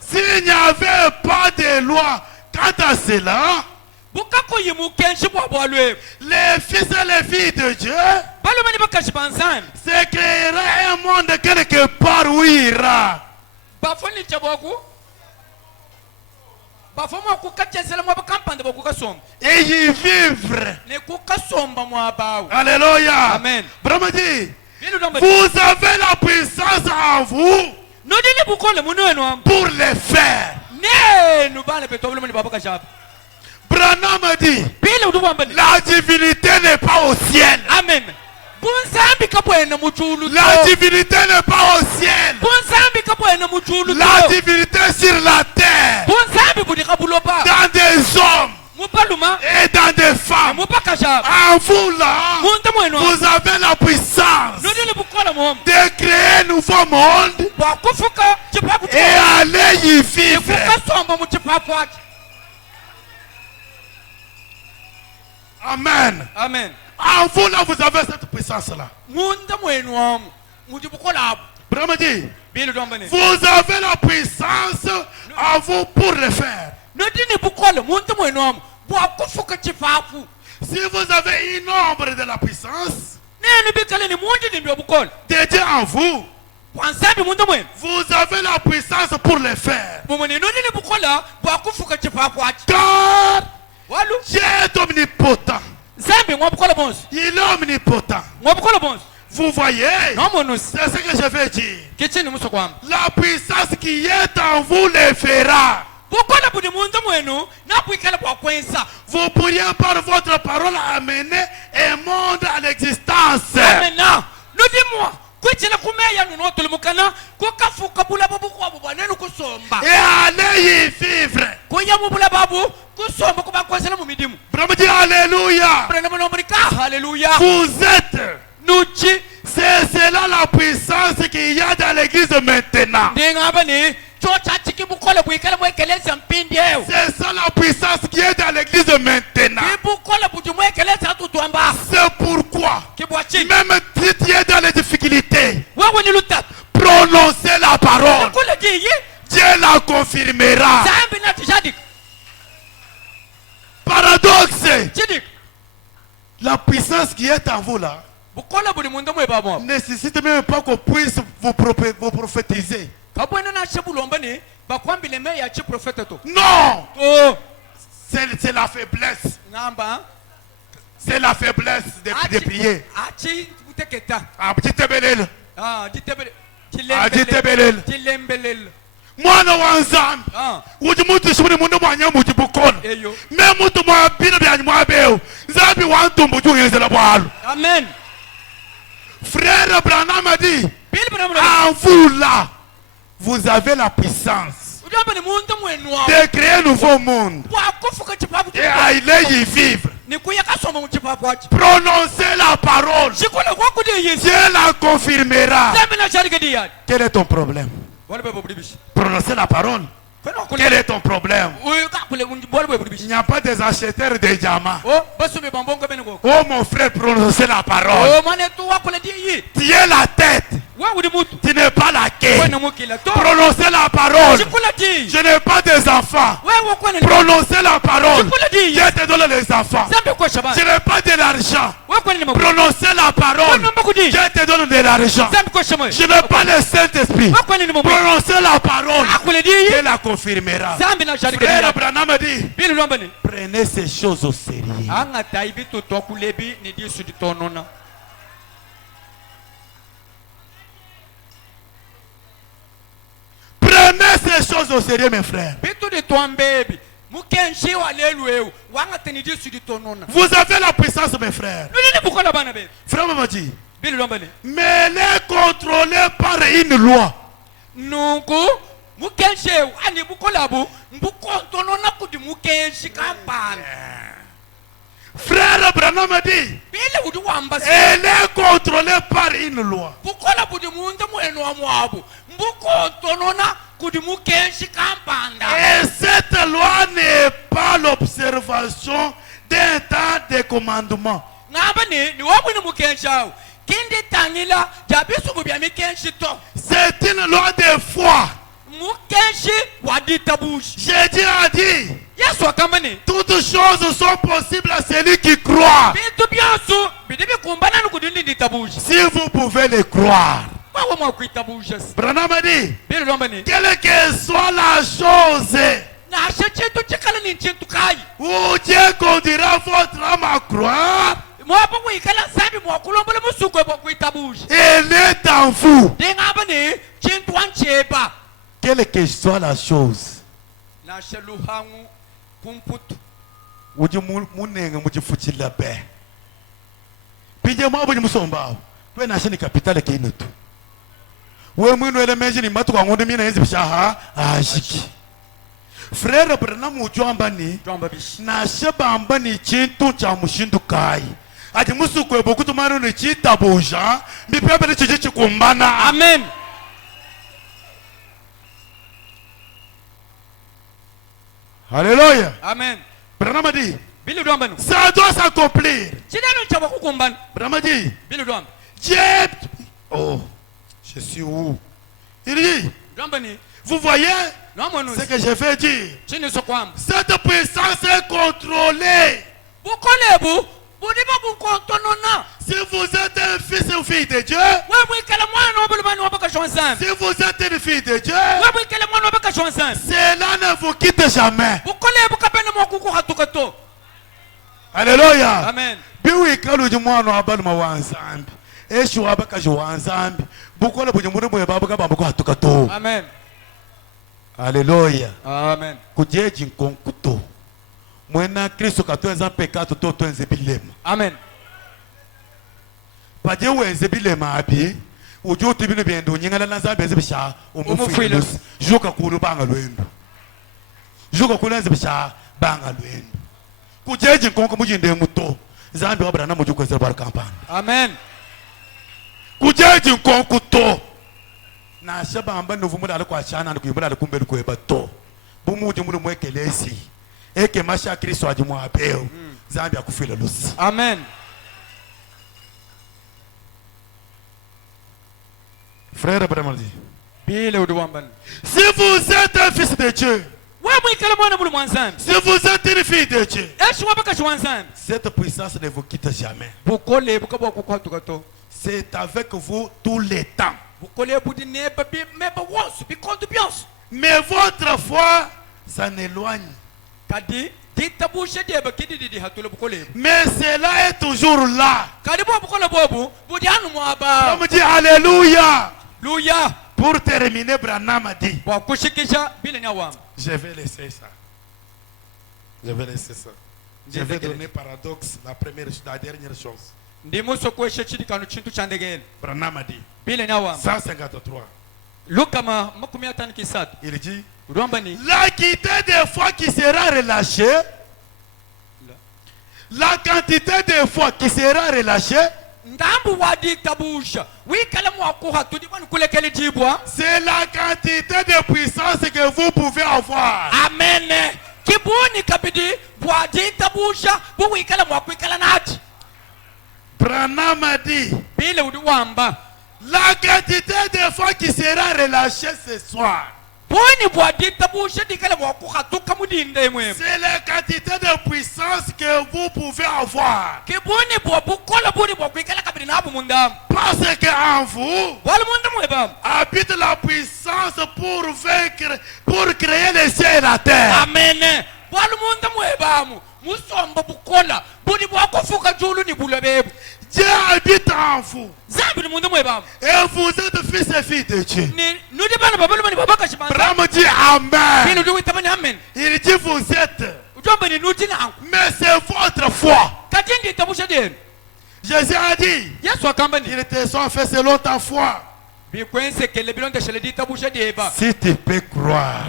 S'il n'y avait pas de loi quant à cela, les fils et les filles de Dieu se créeraient un monde quelque part où il ira. Et y vivre. Alléluia. Amen. Brahma dit, vous avez la puissance en vous pour les faire. Branham dit, la divinité n'est pas au ciel. Amen. La divinité n'est pas au ciel. La divinité sur la terre. Dans des hommes et dans des femmes. En vous là, vous avez la puissance de créer un nouveau monde et aller y vivre. Amen. Amen. En vous là, vous avez cette puissance-là. Brahma dit, vous avez la puissance en vous pour le faire. Si vous avez une ombre de la puissance de Dieu en vous, vous avez la puissance pour le faire. Car Dieu est omnipotent. Il est omnipotent. Vous voyez, c'est ce que je veux dire. La puissance qui est en vous le fera. Vous pourriez par votre parole amener un monde à l'existence. Et allez y vivre. Brahma dit alléluia. Vous êtes. C'est cela la puissance qu'il y a dans l'église maintenant. C'est ça la puissance qui est dans l'église maintenant. C'est pourquoi, même si tu es dans les difficultés, prononcez la parole. Dieu la confirmera. Paradoxe. La puissance qui est en vous là ne nécessite même pas qu'on puisse vous prophétiser. Non. C'est la faiblesse. C'est la faiblesse de prier. Mwana wanzambi uji mutu shimuni mundu mwanya muji bukona me mutu mwa bina bya nywa beo zambi wantumbu jungenzela bwalo. Amen. Frère Branham a dit, en vous là, vous avez la puissance de créer un nouveau monde et à y vivre. Prononcez la parole. Dieu la confirmera. Quel est ton problème? Prononcer la parole. Quel est ton problème? Il n'y a pas des acheteurs de diamants. Oh mon frère, prononcez la parole. Tu es la tête. Tu n'es pas la queue. Prononcez la parole. Je n'ai pas des enfants. Prononcez la parole. Dieu te donne les enfants. Je n'ai pas de l'argent. Prononcez la parole. Dieu te donne de l'argent. Je n'ai pas le Saint-Esprit. Prononcez la parole. Dieu la confirmera. Frère Branham dit, prenez ces choses au sérieux. Prenez ces choses au sérieux, mes frères. Vous avez la puissance, mes frères. Frère Mamadi. Mais les contrôler par une loi. Frère Branham a dit, elle est contrôlée par une loi. Et cette loi n'est pas l'observation d'un tas de commandements. C'est une loi de foi. Jésus a dit, toutes choses sont possibles à celui qui croit. Si vous pouvez les croire. Branham a dit, quelle que soit la chose où Dieu conduira votre âme à croire, elle est en vous. Quelle que soit la chose. Frère Branham Ujwambani na Shebambani Chintu cha Mushindu Kai. Ati musu kwe boku tumano ni chita boja. Mipepe ni chichichi kumbana. Amen. Alléluia. Amen. Branham dit, ça doit s'accomplir. Branham dit, Dieu. Oh, je suis où? Il dit, vous voyez ce que je vais dire. Cette puissance est contrôlée. Si vous êtes un fils ou fille de Dieu, si vous êtes une fille de Dieu, cela ne vous quitte jamais. Alléluia. Amen. Biwi kalu jumwano abali mawanzambi. Eshu abaka juwanzambi. Bukola bujumune mwe babuka bambuko hatukato. Amen. Alléluia. Amen. Kujeji nkonkuto. Mwena Kristo katuenza pekato to tuenze bilema. Amen. Paje wenze bilema abi. Ujo tibino biendo nyingala lanza benze bisha umufilus. Joka kulu banga lwendo. Joka kulu enze bisha banga lwendo. Kujeji nkonko mujinde muto. Zambi wabrana muju kweza bar kampani. Amen. Kujeji nkonko to. Na shaba amba novumula alikuwa shana ndikuyimula alikumbele kweba to. Bumuji mulu mwekelezi. Eke masha Kristo ajimu apeo. Zambi akufile lusi. Amen. Frère Bramadi. Si vous êtes un fils de Dieu, si vous êtes une fille de Dieu, cette puissance ne vous quitte jamais. C'est avec vous tous les temps. Mais votre foi s'en éloigne. Mais cela est toujours là. Comme dit Alléluia. Pour terminer, Branham a dit, je vais laisser ça. Je vais laisser ça. Je vais donner paradoxe, la dernière chose. Branham a dit, 153. Il dit, la quantité de foi qui sera relâchée, la quantité de foi qui sera relâchée, c'est la quantité de puissance que vous pouvez avoir. Amen. Branham a dit, la quantité de foi qui sera relâchée ce soir, c'est la quantité de puissance que vous pouvez avoir. Parce qu'en vous habite la puissance pour vaincre, pour créer les cieux et la terre. Amen. Dieu habite en vous. Et vous êtes fils et filles de Dieu. Abraham dit Amen. Il dit vous êtes. Mais c'est votre foi. Jésus a dit, il était soit fait selon ta foi. Si tu peux croire,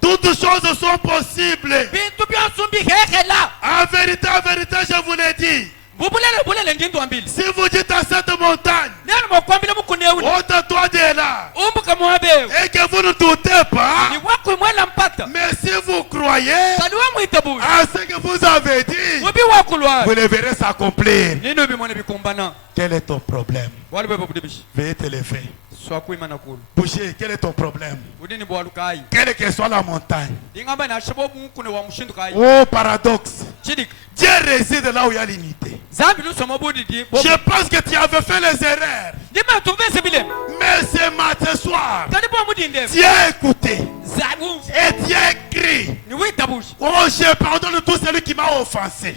toutes choses sont possibles. En vérité, je vous l'ai dit. Si vous dites à cette montagne, ôte-toi de là, et que vous ne doutez pas, mais si vous croyez à ce que vous avez dit, vous le verrez s'accomplir. Quel est ton problème? Veuillez te lever. Bouger, quel est ton problème? Quelle que soit la montagne. Oh, paradoxe. Dieu réside là où il y a l'unité. Je pense que tu avais fait les erreurs. Mais ce matin soir, tu as écouté et tu as écrit. Oh, je pardonne tout celui qui m'a offensé.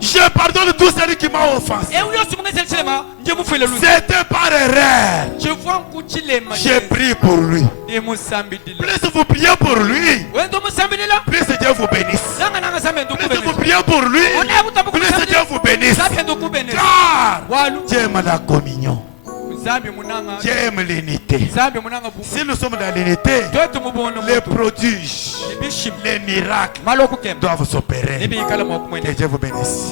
Je pardonne tout celui qui m'a offensé. C'était par erreur. Je prie pour lui. Plus vous priez pour lui, plus Dieu vous bénisse. Plus vous priez pour lui, plus Dieu vous bénisse. Car Dieu aime la communion. Dieu aime l'unité. Si nous sommes dans l'unité, les prodiges, les miracles doivent s'opérer. Que Dieu vous bénisse.